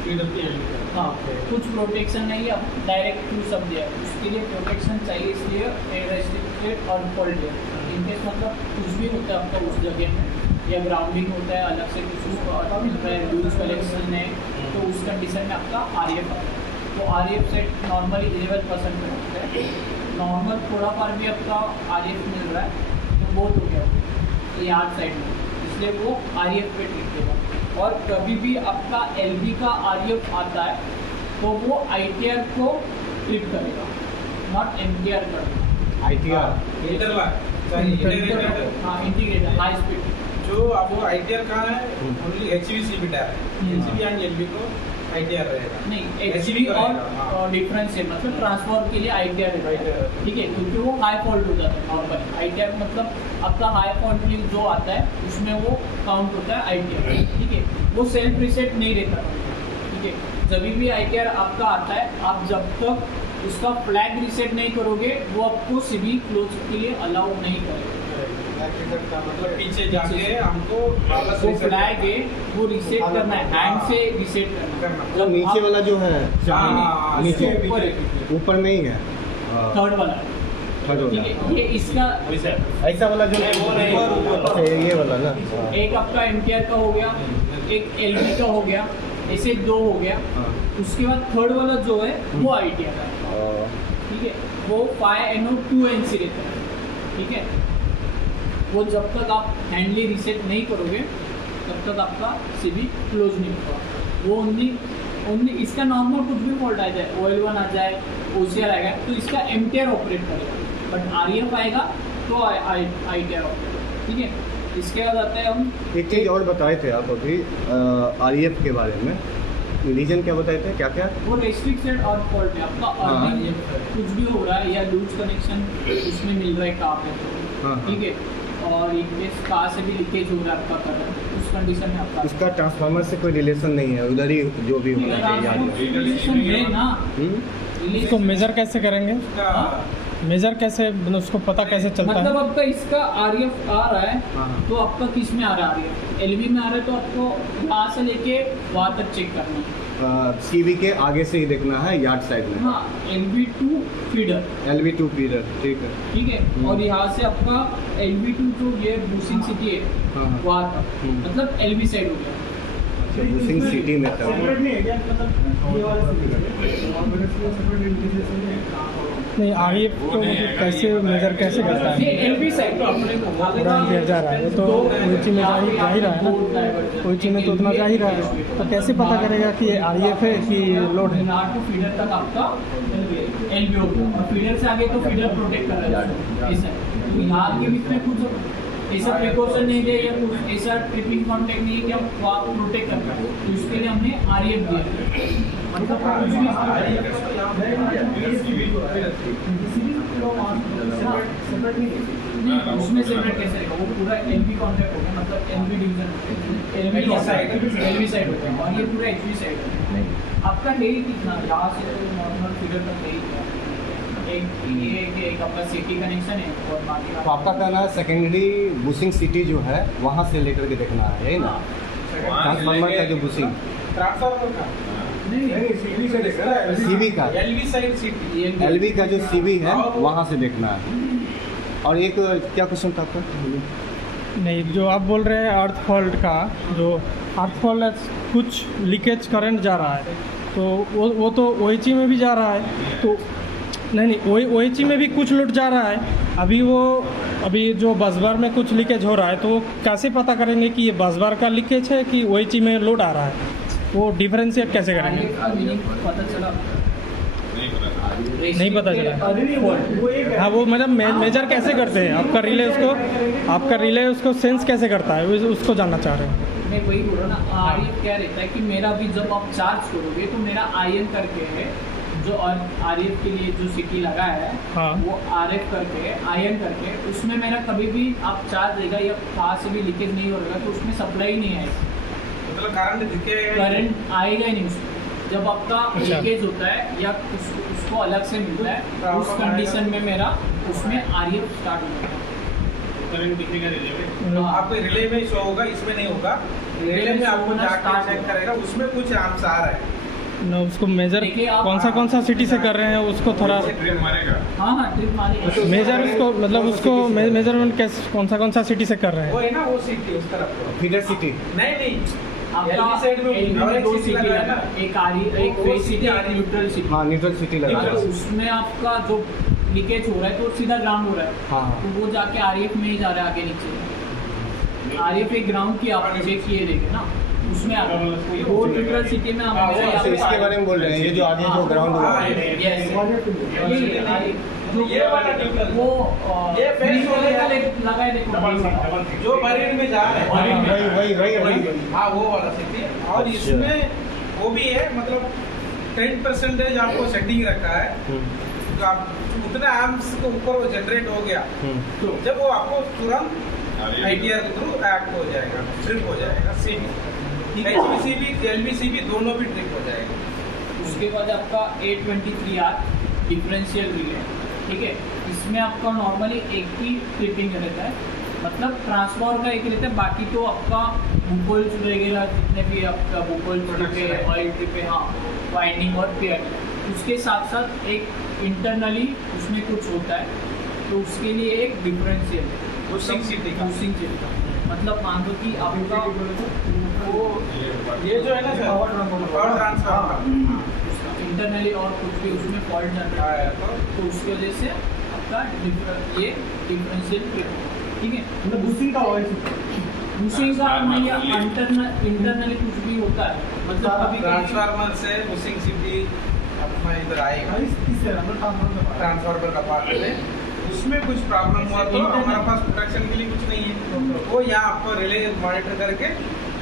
फीडर की LV, हाँ, कुछ प्रोटेक्शन नहीं है, आप डायरेक्ट थ्रू सब दिया है, उसके लिए प्रोटेक्शन चाहिए, इसलिए रेस्ट्रिक्टेड और फॉल्ट है। इनकेस मतलब कुछ भी होता है आपका उस जगह में, या ग्राउंडिंग होता है अलग से कुछ यूज कलेक्शन है, तो उस कंडीशन में आपका REF आता है, तो REF सेट नॉर्मली 11% में होता है, नॉर्मल थोड़ा पार भी आपका REF मिल रहा है तो बहुत हो गया यार्ड साइड में, इसलिए वो REF पे ट्रिक देगा। और कभी भी आपका LV का REF आता है तो वो ITR को ट्रिप करेगा, नॉट MTR करेगा। ITR इंटरलॉक हाँ, इंटीग्रेटेड हाई स्पीड। जो आपको ITR कहाँ है only HVCB tyre HV and LV को ITR रहेगा नहीं, HV HV का रहेगा, हाँ। और डिफरेंस है, मतलब ट्रांसफॉर्मर के लिए ITR रहता है, ठीक है, क्योंकि वो हाई फॉल्ट हो जाता है नॉर्मल। ITR मतलब आपका हाई फॉल्ट जो आता है उसमें वो काउंट होता है ITR, ठीक है, वो सेल्फ रिसेट नहीं रहता, ठीक है। जब भी ITR आपका आता है, आप जब तक उसका फ्लैग रिसेट नहीं करोगे वो आपको सीबी क्लोज के लिए अलाउ नहीं करेगा। मतलब पीछे जाके हमको वापस वो reset फ्लैग है वो रिसेट करना है, हैंड से रिसेट करना है। जो नीचे वाला जो है हाँ, नीचे ऊपर है, ऊपर में ही है थर्ड वाला, थर्ड ठीक वाला है। ये इसका ऐसा वाला जो अच्छा, ये वाला ना एक आपका MTR का हो गया, एक LV का हो गया, ऐसे दो हो गया। हाँ। उसके बाद थर्ड वाला जो है वो ITR है, ठीक है, वो 5NO2NC रहता है, ठीक है। वो जब तक आप हैंडली रिसेट नहीं करोगे तब तक आपका सीबी क्लोज नहीं होगा। वो ओनली इसका नॉर्मल कुछ भी फॉल्ट आ जाए, OL1 आ जाए, OCR आएगा तो इसका MTR ऑपरेट करेगा, बट RF आएगा तो ITR ऑपरेट, ठीक है। इसके बाद आता है हम एक चीज़ और बताए थे आप अभी RF के बारे में, रीजन क्या बताए थे, क्या क्या? वो रेस्ट्रिक्टेड और फॉल्ट है आपका, अर्निंग कुछ भी हो रहा है या लूज कनेक्शन उसमें मिल रहा है कहाँ पे, हाँ। ठीक है, और इनकेस कहाँ से भी लीकेज हो रहा है आपका करंट, उस कंडीशन में आपका इसका ट्रांसफार्मर से कोई रिलेशन नहीं है, उधर ही जो भी होना चाहिए रिलेशन है ना, इसको मेजर कैसे करेंगे? मेजर कैसे, मतलब उसको पता कैसे चलता मतलब है? आपका इसका RF आ रहा है हाँ। तो आपका किस में आ रहा है RF? LV में आ रहा है तो आपको यहाँ से लेके वहाँ तक चेक करना है। सीवी के आगे से ही देखना है, यार्ड साइड में। हाँ, LV2 फीडर, LV2 फीडर, ठीक है। ठीक है, और यहाँ से आपका LV2 जो ये बूसिंग सिटी है हाँ। वहाँ तक, मतलब LV साइड हो गया। बूसिंग सिटी में था। नहीं, RF को मतलब कैसे मेजर कैसे करता ये है? LV साइड पूरा दिया जा रहा है तो OHG में जा ही रहा है ना, OHG में तो उतना जा ही रहा है, तो कैसे पता करेगा कि ये RF है कि लोड है? टू फीडर तक आपका LV हो गया, और फीडर से आगे तो फीडर प्रोटेक्ट कर रहा है ऐसा। तो यहाँ के बीच में कुछ ऐसा प्रिकॉशन नहीं दिया या कुछ ऐसा ट्रिपिंग कॉन्टैक्ट नहीं है कि हम वहाँ को प्रोटेक्ट कर पाए, तो इसके लिए हमने RF दिया, मतलब उसमें सेपरेट कैसे रहेगा, वो पूरा LV कॉन्टैक्ट हो गया, मतलब LV डिवीजन LV साइड हो गया, और ये पूरा HV साइड है। आपका है ही कितना, यहाँ से तो नॉर्मल फीडर तक है ही, एक आपका सिटी कनेक्शन है और बाकी तो आपका कहना है सेकेंडरी बूसिंग सिटी जो है वहाँ से लेकर के देखना है, यही ना? ट्रांसफार्मर का जो बूसिंग ट्रांसफार्मर का सीवी से देखना है, सीवी का, LV साइड सिटी LV का जो सीवी है वहाँ से देखना है। और एक क्या क्वेश्चन था आपका? नहीं, जो आप बोल रहे हैं अर्थ फॉल्ट का, जो अर्थ फॉल्ट कुछ लीकेज करंट जा रहा है तो वो तो OHG में भी जा रहा है, तो नहीं OHG में भी कुछ लोड जा रहा है। अभी जो बसबार में कुछ लीकेज हो रहा है तो वो कैसे पता करेंगे कि ये बसबार का लीकेज है कि OHG में लोड आ रहा है? वो डिफरेंशिएट कैसे करेंगे? पता चला नहीं पता चला। हाँ, वो मतलब मेजर कैसे करते हैं? आपका रिले उसको सेंस कैसे करता है, उसको जानना चाह रहे हैं। मैं वही बोल रहा ना, RF क्या रहता है कि मेरा भी जब आप चार्ज करोगे तो मेरा IN करके है, जो RF के लिए जो सिटी लगा है हाँ। वो RF करके IN करके, उसमें मेरा कभी भी आप चार्ज देगा या कहाँ से भी लीकेज नहीं हो रहा तो उसमें सप्लाई नहीं आएगी, मतलब करंट दिखेगा, करंट आएगा ही नहीं उसमें। जब आपका लीकेज होता है या उसको अलग से मिलता है, उस कंडीशन में मेरा उसमें RF स्टार्ट हो जाता है। करंट दिखेगा रिले में, आपको रिले में शो होगा, इसमें नहीं होगा। रिले में आपको जाकर चेक करेगा, उसमें कुछ आंसर है ना, उसको मेजर देखिए आप कौन सा सिटी से कर रहे हैं उसको थोड़ा ट्रिप मारेगा। हाँ ट्रिप मारेगा। मेजर उसको मतलब उसको मेजरमेंट कैसे कौन सा सिटी से कर रहे वो हैं? है ना, वो सिटी उस तरफ फीडर सिटी नहीं आपका LV साइड में LV और एक दो सिटी सिटी लगा है लगा, ना, एक एक वो फेज सिटी सिटी आ रही है, न्यूट्रल सिटी। हाँ, न्यूट्रल सिटी लगा तो है। उसमें आपका जो लीकेज हो रहा है तो सीधा ग्राउंड हो रहा है, हाँ। तो वो जाके RF में ही जा रहा है आगे नीचे। RF एक ग्राउंड की आप चेक किए देखे ना, उसमें आ गया। वो न्यूट्रल सिटी में हम हमेशा यहाँ पे इसके बारे में बोल रहे हैं, ये जो आगे जो ग्राउंड हुआ है Yes. ये वाला न्यूट्रल वो ये green face हो color का गया। लगाए देखो जो मरीन में जा रहा है वही हाँ वो वाला सिटी और अच्छा। इसमें वो भी है मतलब 10% आपको सेटिंग रखा है तो आप उतना एम्प्स के ऊपर वो जनरेट हो गया तो जब वो आपको तुरंत ITR के थ्रू एक्ट हो जाएगा, ट्रिप हो जाएगा, सीबी HVCB LVCB दोनों भी ट्रिप हो जाएगा। उसके बाद आपका 823R डिफरेंशियल रिले, ठीक है। इसमें आपका नॉर्मली एक ही ट्रिपिंग रहता है, मतलब ट्रांसफॉर्मर का एक रहता है, बाकी तो आपका बुकोल्स वगैरह जितने भी आपका बुकोल ट्रिप है, ऑयल ट्रिप है, हाँ वाइंडिंग और पेयर। उसके साथ साथ एक इंटरनली उसमें कुछ होता है तो उसके लिए एक डिफरेंशियल बुशिंग सिटी का मतलब मान लो कि आपका वो ये जो है ना सर पावर ट्रांसफार्मर इंटरनली और कुछ भी उसमें फॉल्ट जनरेट आया तो उसकी वजह से आपका ये डिफरेंशियल ट्रिप, ठीक है। मतलब बूस्टिंग का ऑयल बूस्टिंग का नहीं, इंटरनली कुछ भी होता है, मतलब कभी ट्रांसफार्मर से बुशिंग सिटी अपना इधर आएगा ट्रांसफार्मर का पार्ट है, उसमें कुछ प्रॉब्लम हुआ तो हमारे पास प्रोटेक्शन के लिए कुछ नहीं है, वो यहाँ आपको रिले मॉनिटर करके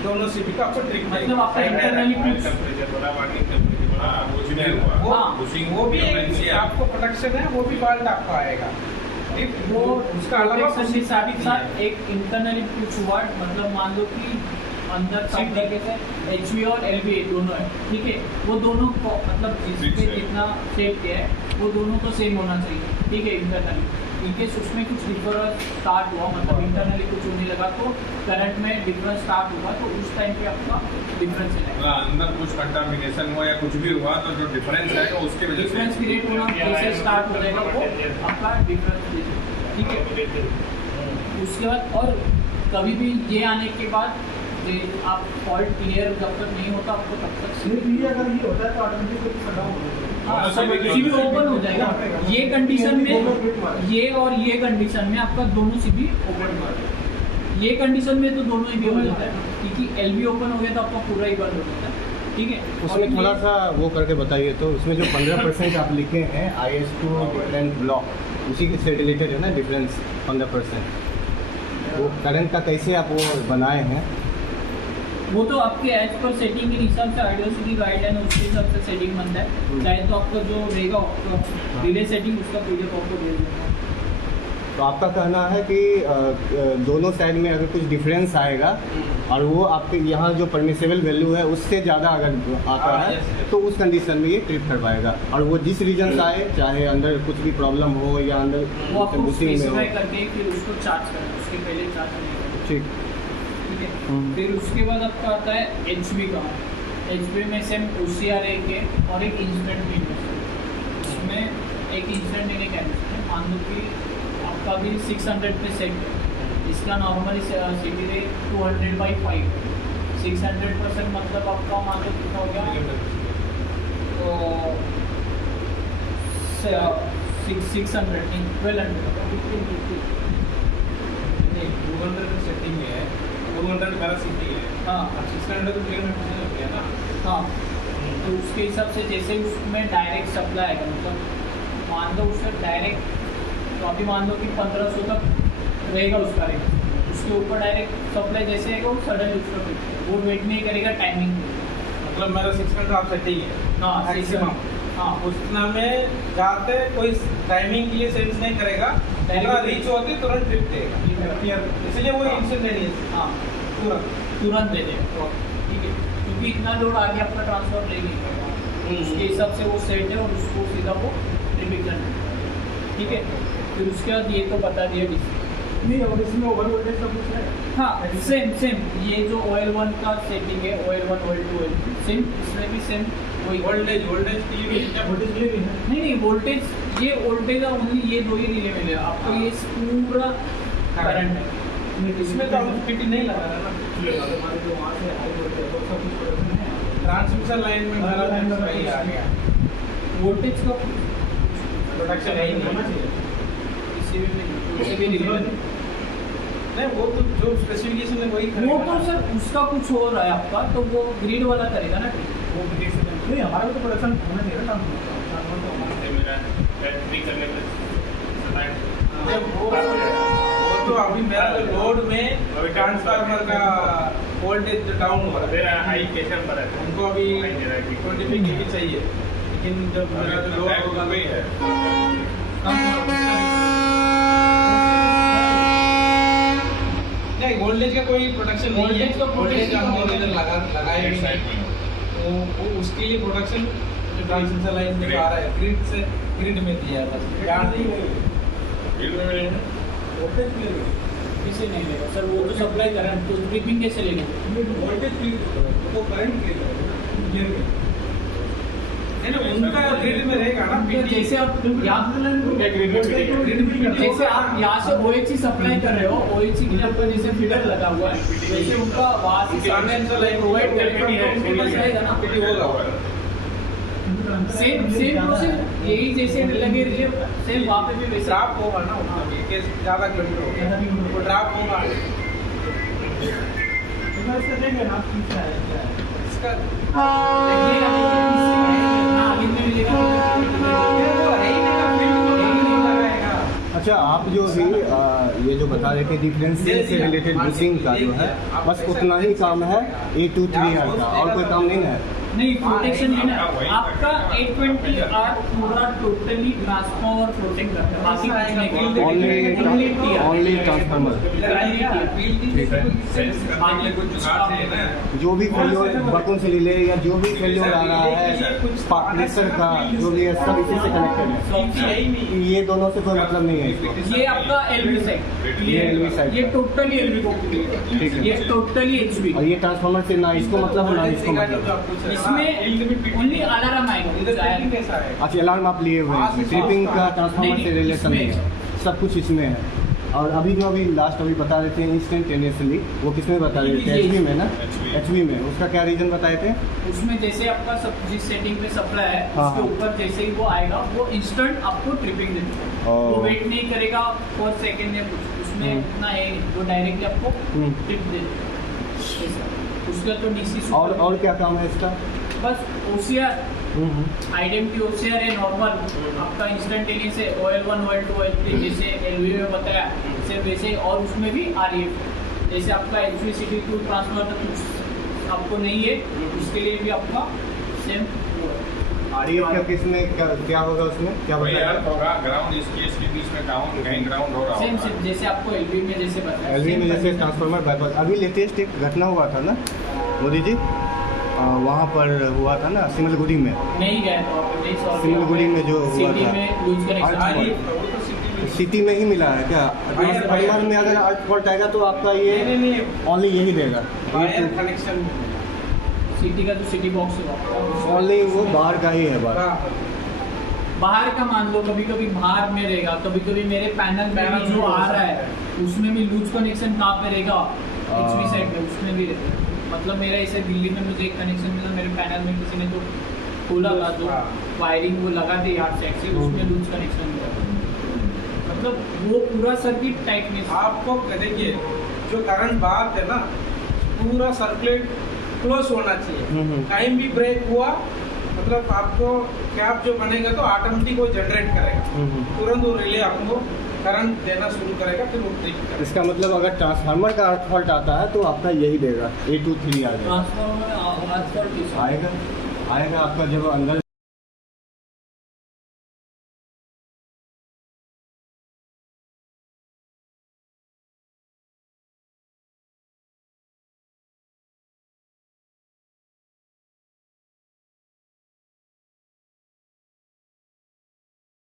दोनों सीपी का आपको ट्रिक मतलब आपका इंटरनली कुछ वो भी एक आपको प्रोटेक्शन है, वो भी फॉल्ट आपको आएगा, ठीक वो उसका अलावा प्रोटेक्शन के साथ साथ एक इंटरनली कुछ हुआ, मतलब मान लो कि अंदर सब जगह से HV और LV दोनों है, ठीक है। वो दोनों को मतलब जिसपे जितना सेट किया है वो दोनों को सेम होना चाहिए, ठीक है। इंटरनली इनकेस उसमें कुछ डिफरेंस स्टार्ट हुआ, मतलब इंटरनली कुछ होने लगा तो करंट में डिफरेंस स्टार्ट हुआ तो उस टाइम पे आपका डिफरेंस है, अंदर कुछ कंटामिनेशन हुआ या कुछ भी हुआ तो जो डिफरेंस है उसके वजह से डिफरेंस क्रिएट होना जैसे स्टार्ट हो जाएगा वो आपका डिफरेंस, ठीक है। उसके बाद और कभी भी ये आने के बाद ये आप फॉल्ट क्लियर जब तक नहीं होता आपको तब तक अगर ये होता है तो ऑटोमेटिकली शट डाउन हो जाएगा। हाँ, सब सीबी ओपन हो जाएगा। ये कंडीशन में ये और ये कंडीशन में आपका दोनों सीबी ओपन हो, ये कंडीशन में तो दोनों ही भी हो जाता है, क्योंकि LV ओपन हो गया तो आपका पूरा ही बंद हो जाता है, ठीक है। उसमें थोड़ा सा वो करके बताइए तो उसमें जो 15% आप लिखे हैं IS2 डिफरेंट ब्लॉक उसी के से रिलेटेड है ना डिफरेंस 15%, वो करंट का कैसे आप वो बनाए हैं? वो तो आपके एज पर सेटिंग के हिसाब से आइडियोसिटी गाइडलाइन उसके हिसाब से सेटिंग बनता है, चाहे तो आपका जो रहेगा रिले सेटिंग उसका PDF आपको दे देगा। तो आपका कहना है कि दोनों साइड में अगर कुछ डिफरेंस आएगा और वो आपके यहाँ जो परमिसेबल वैल्यू है उससे ज़्यादा अगर आता है तो उस कंडीशन में ये ट्रिप कर पाएगा, और वो जिस रीजन से आए चाहे अंदर कुछ भी प्रॉब्लम हो या अंदर वो आपको बुशिंग में हो। स्पेसिफाई करके फिर उसको चार्ज करना, उसके पहले चार्ज नहीं करना, ठीक। ठीक है। फिर उसके बाद आपका आता है HV का, HV में सेम OCR एक है और एक इंस्टेंट बिल, इसमें एक इंस्टेंट देने कैंसिल है। मान लो कि आपका बिल 600 पे सेट है, इसका नॉर्मली सीबी रे 200/5, 600% मतलब आपका मान लो कितना हो गया तो 600 नहीं 1200 नहीं 200 की सेटिंग है, 200 मेरा सिटी है, हाँ 600 तो क्लियर में हो गया ना, हाँ। तो उसके हिसाब से जैसे उसमें डायरेक्ट सप्लाई है, मतलब मान लो उससे डायरेक्ट तो अभी मान लो कि 1500 तक रहेगा उसका रेट, उसके ऊपर डायरेक्ट सप्लाई जैसे आएगा वो सडनली उसका वो वेट नहीं करेगा टाइमिंग, मतलब मेरा 600 आप सेटिंग है हाँ मैक्सिमम, हाँ उतना में जाते कोई टाइमिंग के लिए सेंस नहीं करेगा, पूरा रीच होती तुरंत ट्रिप देगा, इसलिए वो इंस्टेंटेनियस हाँ तुरंत दे देगा, ठीक है। क्योंकि इतना लोड आगे आपका ट्रांसफर ले नहीं पाएगा, उसके हिसाब से वो सेट है और उसको सीधा वो ट्रिपिंग करना, ठीक है। फिर उसके बाद ये तो बता दिया डीसी नहीं, और इसमें ओवर वोल्टेज का कुछ है? हाँ सेम ये जो OL1 का सेटिंग है OL1 OL2 OL3 सेम, इसमें भी सेम वही वोल्टेज के लिए भी वोल्टेज के लिए भी है? नहीं वोल्टेज ये वोल्टेज ओनली ये दो ही रिले मिलेगा आपको, ये पूरा करंट है, इसमें तो हम फिट नहीं लगा रहा ना, हमारे जो वहाँ से हाई वोल्टेज है उसका कुछ प्रोडक्शन है? ट्रांसमिशन लाइन में मेरा सही आ गया, वोल्टेज का प्रोडक्शन है ही होना नहीं, चाहिए। किसी भी रिले में नहीं वो तो जो स्पेसिफिकेशन है वही वो तो सर उसका कुछ हो रहा है आपका, तो वो ग्रिड वाला करेगा ना वो नहीं हमारा तो प्रोडक्शन होना चाहिए ना मेरा बैटरी करने में वो तो अभी मेरा तो लोड में ट्रांसफार्मर का वोल्टेज डाउन हो रहा है, मेरा हाई प्रेशर पर है, उनको अभी 25 kV चाहिए, लेकिन जब मेरा जो लोड होगा वही है नहीं वोल्टेज का कोई प्रोडक्शन नहीं है, वोल्टेज का वोल्टेज का हम इधर लगाए भी नहीं, वो उसके लिए प्रोडक्शन जो ट्रांसमिशन लाइन में जो आ रहा है ग्रिड में दिया है, बस याद नहीं कैसे नहीं लेगा सर, वो तो सप्लाई करंट तो ट्रिपिंग कैसे लेगा? वोल्टेज वो करंट नहीं उनका ग्रिड में रहेगा ना, तो जैसे आप जैसे आप यहाँ से OHC सप्लाई कर रहे हो, OHC के लिए आपका जैसे फीडर लगा हुआ है, वैसे उनका वहाँ से ट्रांसमिशन लाइन प्रोवाइड करके उनके पास रहेगा ना, होगा सेम प्रोसेस यही जैसे लगे रिले सेम वहाँ पे भी वैसे ड्राप होगा ना उसका भी, कि ज़्यादा किलोमीटर होगा वो ड्राप होगा इसका देंगे ना क्या है इसका देखिएगा ना आगे में मिलेगा अच्छा आप जो भी ये जो बता रहे थे डिफरेंशियल से रिलेटेड बुशिंग का जो है बस उतना ही काम है 823R का, और कोई काम नहीं है। नहीं प्रोटेक्शन है ना आपका 820R पूरा टोटली ट्रांसफॉर्मर प्रोटेक्ट करता है, बाकी कुछ नहीं ओनली ट्रांसफार्मर। जो भी फेल्योर बटन से रिले या जो भी फेल्योर आ रहा है प्रेशर का जो भी है सब इसी से कनेक्टेड है, ये दोनों से कोई मतलब नहीं है इसको। ये आपका LV साइड, ये LV साइड, ये टोटली LV ठीक है, ये टोटली HV, और ये ट्रांसफार्मर से ना इसको मतलब है ना इसको मतलब। इसमें ओनली अलार्म आएगा। कैसा है अच्छा अलार्म आप लिए हुए हैं, ट्रिपिंग का ट्रांसफार्मर से रिलेशन नहीं है, सब कुछ इसमें है। और अभी जो अभी लास्ट अभी बता रहे थे इंस्टेंटेनियसली, वो किसमें बता रहे थे? HV में ना, HV में। उसका क्या रीजन बताए थे? उसमें जैसे आपका सब जिस सेटिंग पे सप्लाई है हाँ, उसके हाँ। ऊपर जैसे ही वो आएगा वो इंस्टेंट आपको ट्रिपिंग देगा, वो वेट नहीं करेगा फॉर सेकेंड या कुछ, उसमें उतना है वो डायरेक्टली आपको ट्रिप दे देगा। उसका तो DC और क्या काम है इसका? बस OCR आइडेंटिटी OCR है नॉर्मल आपका इंस्टेंटेनियस है, OL1 OL2 OL3 जैसे LV में बताया सिर्फ वैसे, और उसमें भी RF जैसे आपका HVCT2 ट्रांसफार्मर तो कुछ आपको नहीं है, उसके लिए भी आपका सेम RF का किसमें क्या होगा उसमें क्या बताया? ग्राउंड इसके बीच में कहीं ग्राउंड हो रहा सेम सेम जैसे आपको LV में जैसे बताया, LV में जैसे ट्रांसफार्मर बाईपास। अभी लेटेस्ट एक घटना हुआ था ना मोदी जी, वहाँ पर हुआ था ना सिमलगुड़ी में, नहीं गए तो आप नहीं सॉल्व सिमलगुड़ी में जो हुआ सिटी था में लूज कनेक्शन सिटी में ही मिला है क्या? ट्रांसफार्मर में अगर अर्थ फॉल्ट आएगा तो आपका ये ओनली यही देगा, वायर कनेक्शन सिटी का जो सिटी बॉक्स है ओनली वो बाहर का ही है बस। बाहर का मान लो, कभी कभी बाहर में रहेगा, कभी कभी मेरे पैनल में भी जो आ रहा है उसमें भी लूज कनेक्शन कहाँ पे रहेगा, HV साइड में उसमें भी रहेगा। मतलब मेरा ऐसे दिल्ली में मुझे एक कनेक्शन मिला, मेरे पैनल में किसी ने जो खोला था जो वायरिंग वो लगा दी यार्ड साइड से, उसमें लूज कनेक्शन मिला, मतलब वो पूरा सर्किट टाइप में आपको देखिए जो करंट बात है ना पूरा सर्कुलेट क्लोज होना चाहिए, टाइम भी ब्रेक हुआ मतलब आपको कैप जो बनेगा तो ऑटोमेटिक वो जनरेट करेगा, तुरंत वो रिले आपको करंट देना शुरू करेगा, फिर वो ट्रिप करेगा। इसका मतलब अगर ट्रांसफार्मर का अर्थ फॉल्ट आता है तो आपका यही देगा 823R ट्रांसफार्मर आएगा आपका जब अंदर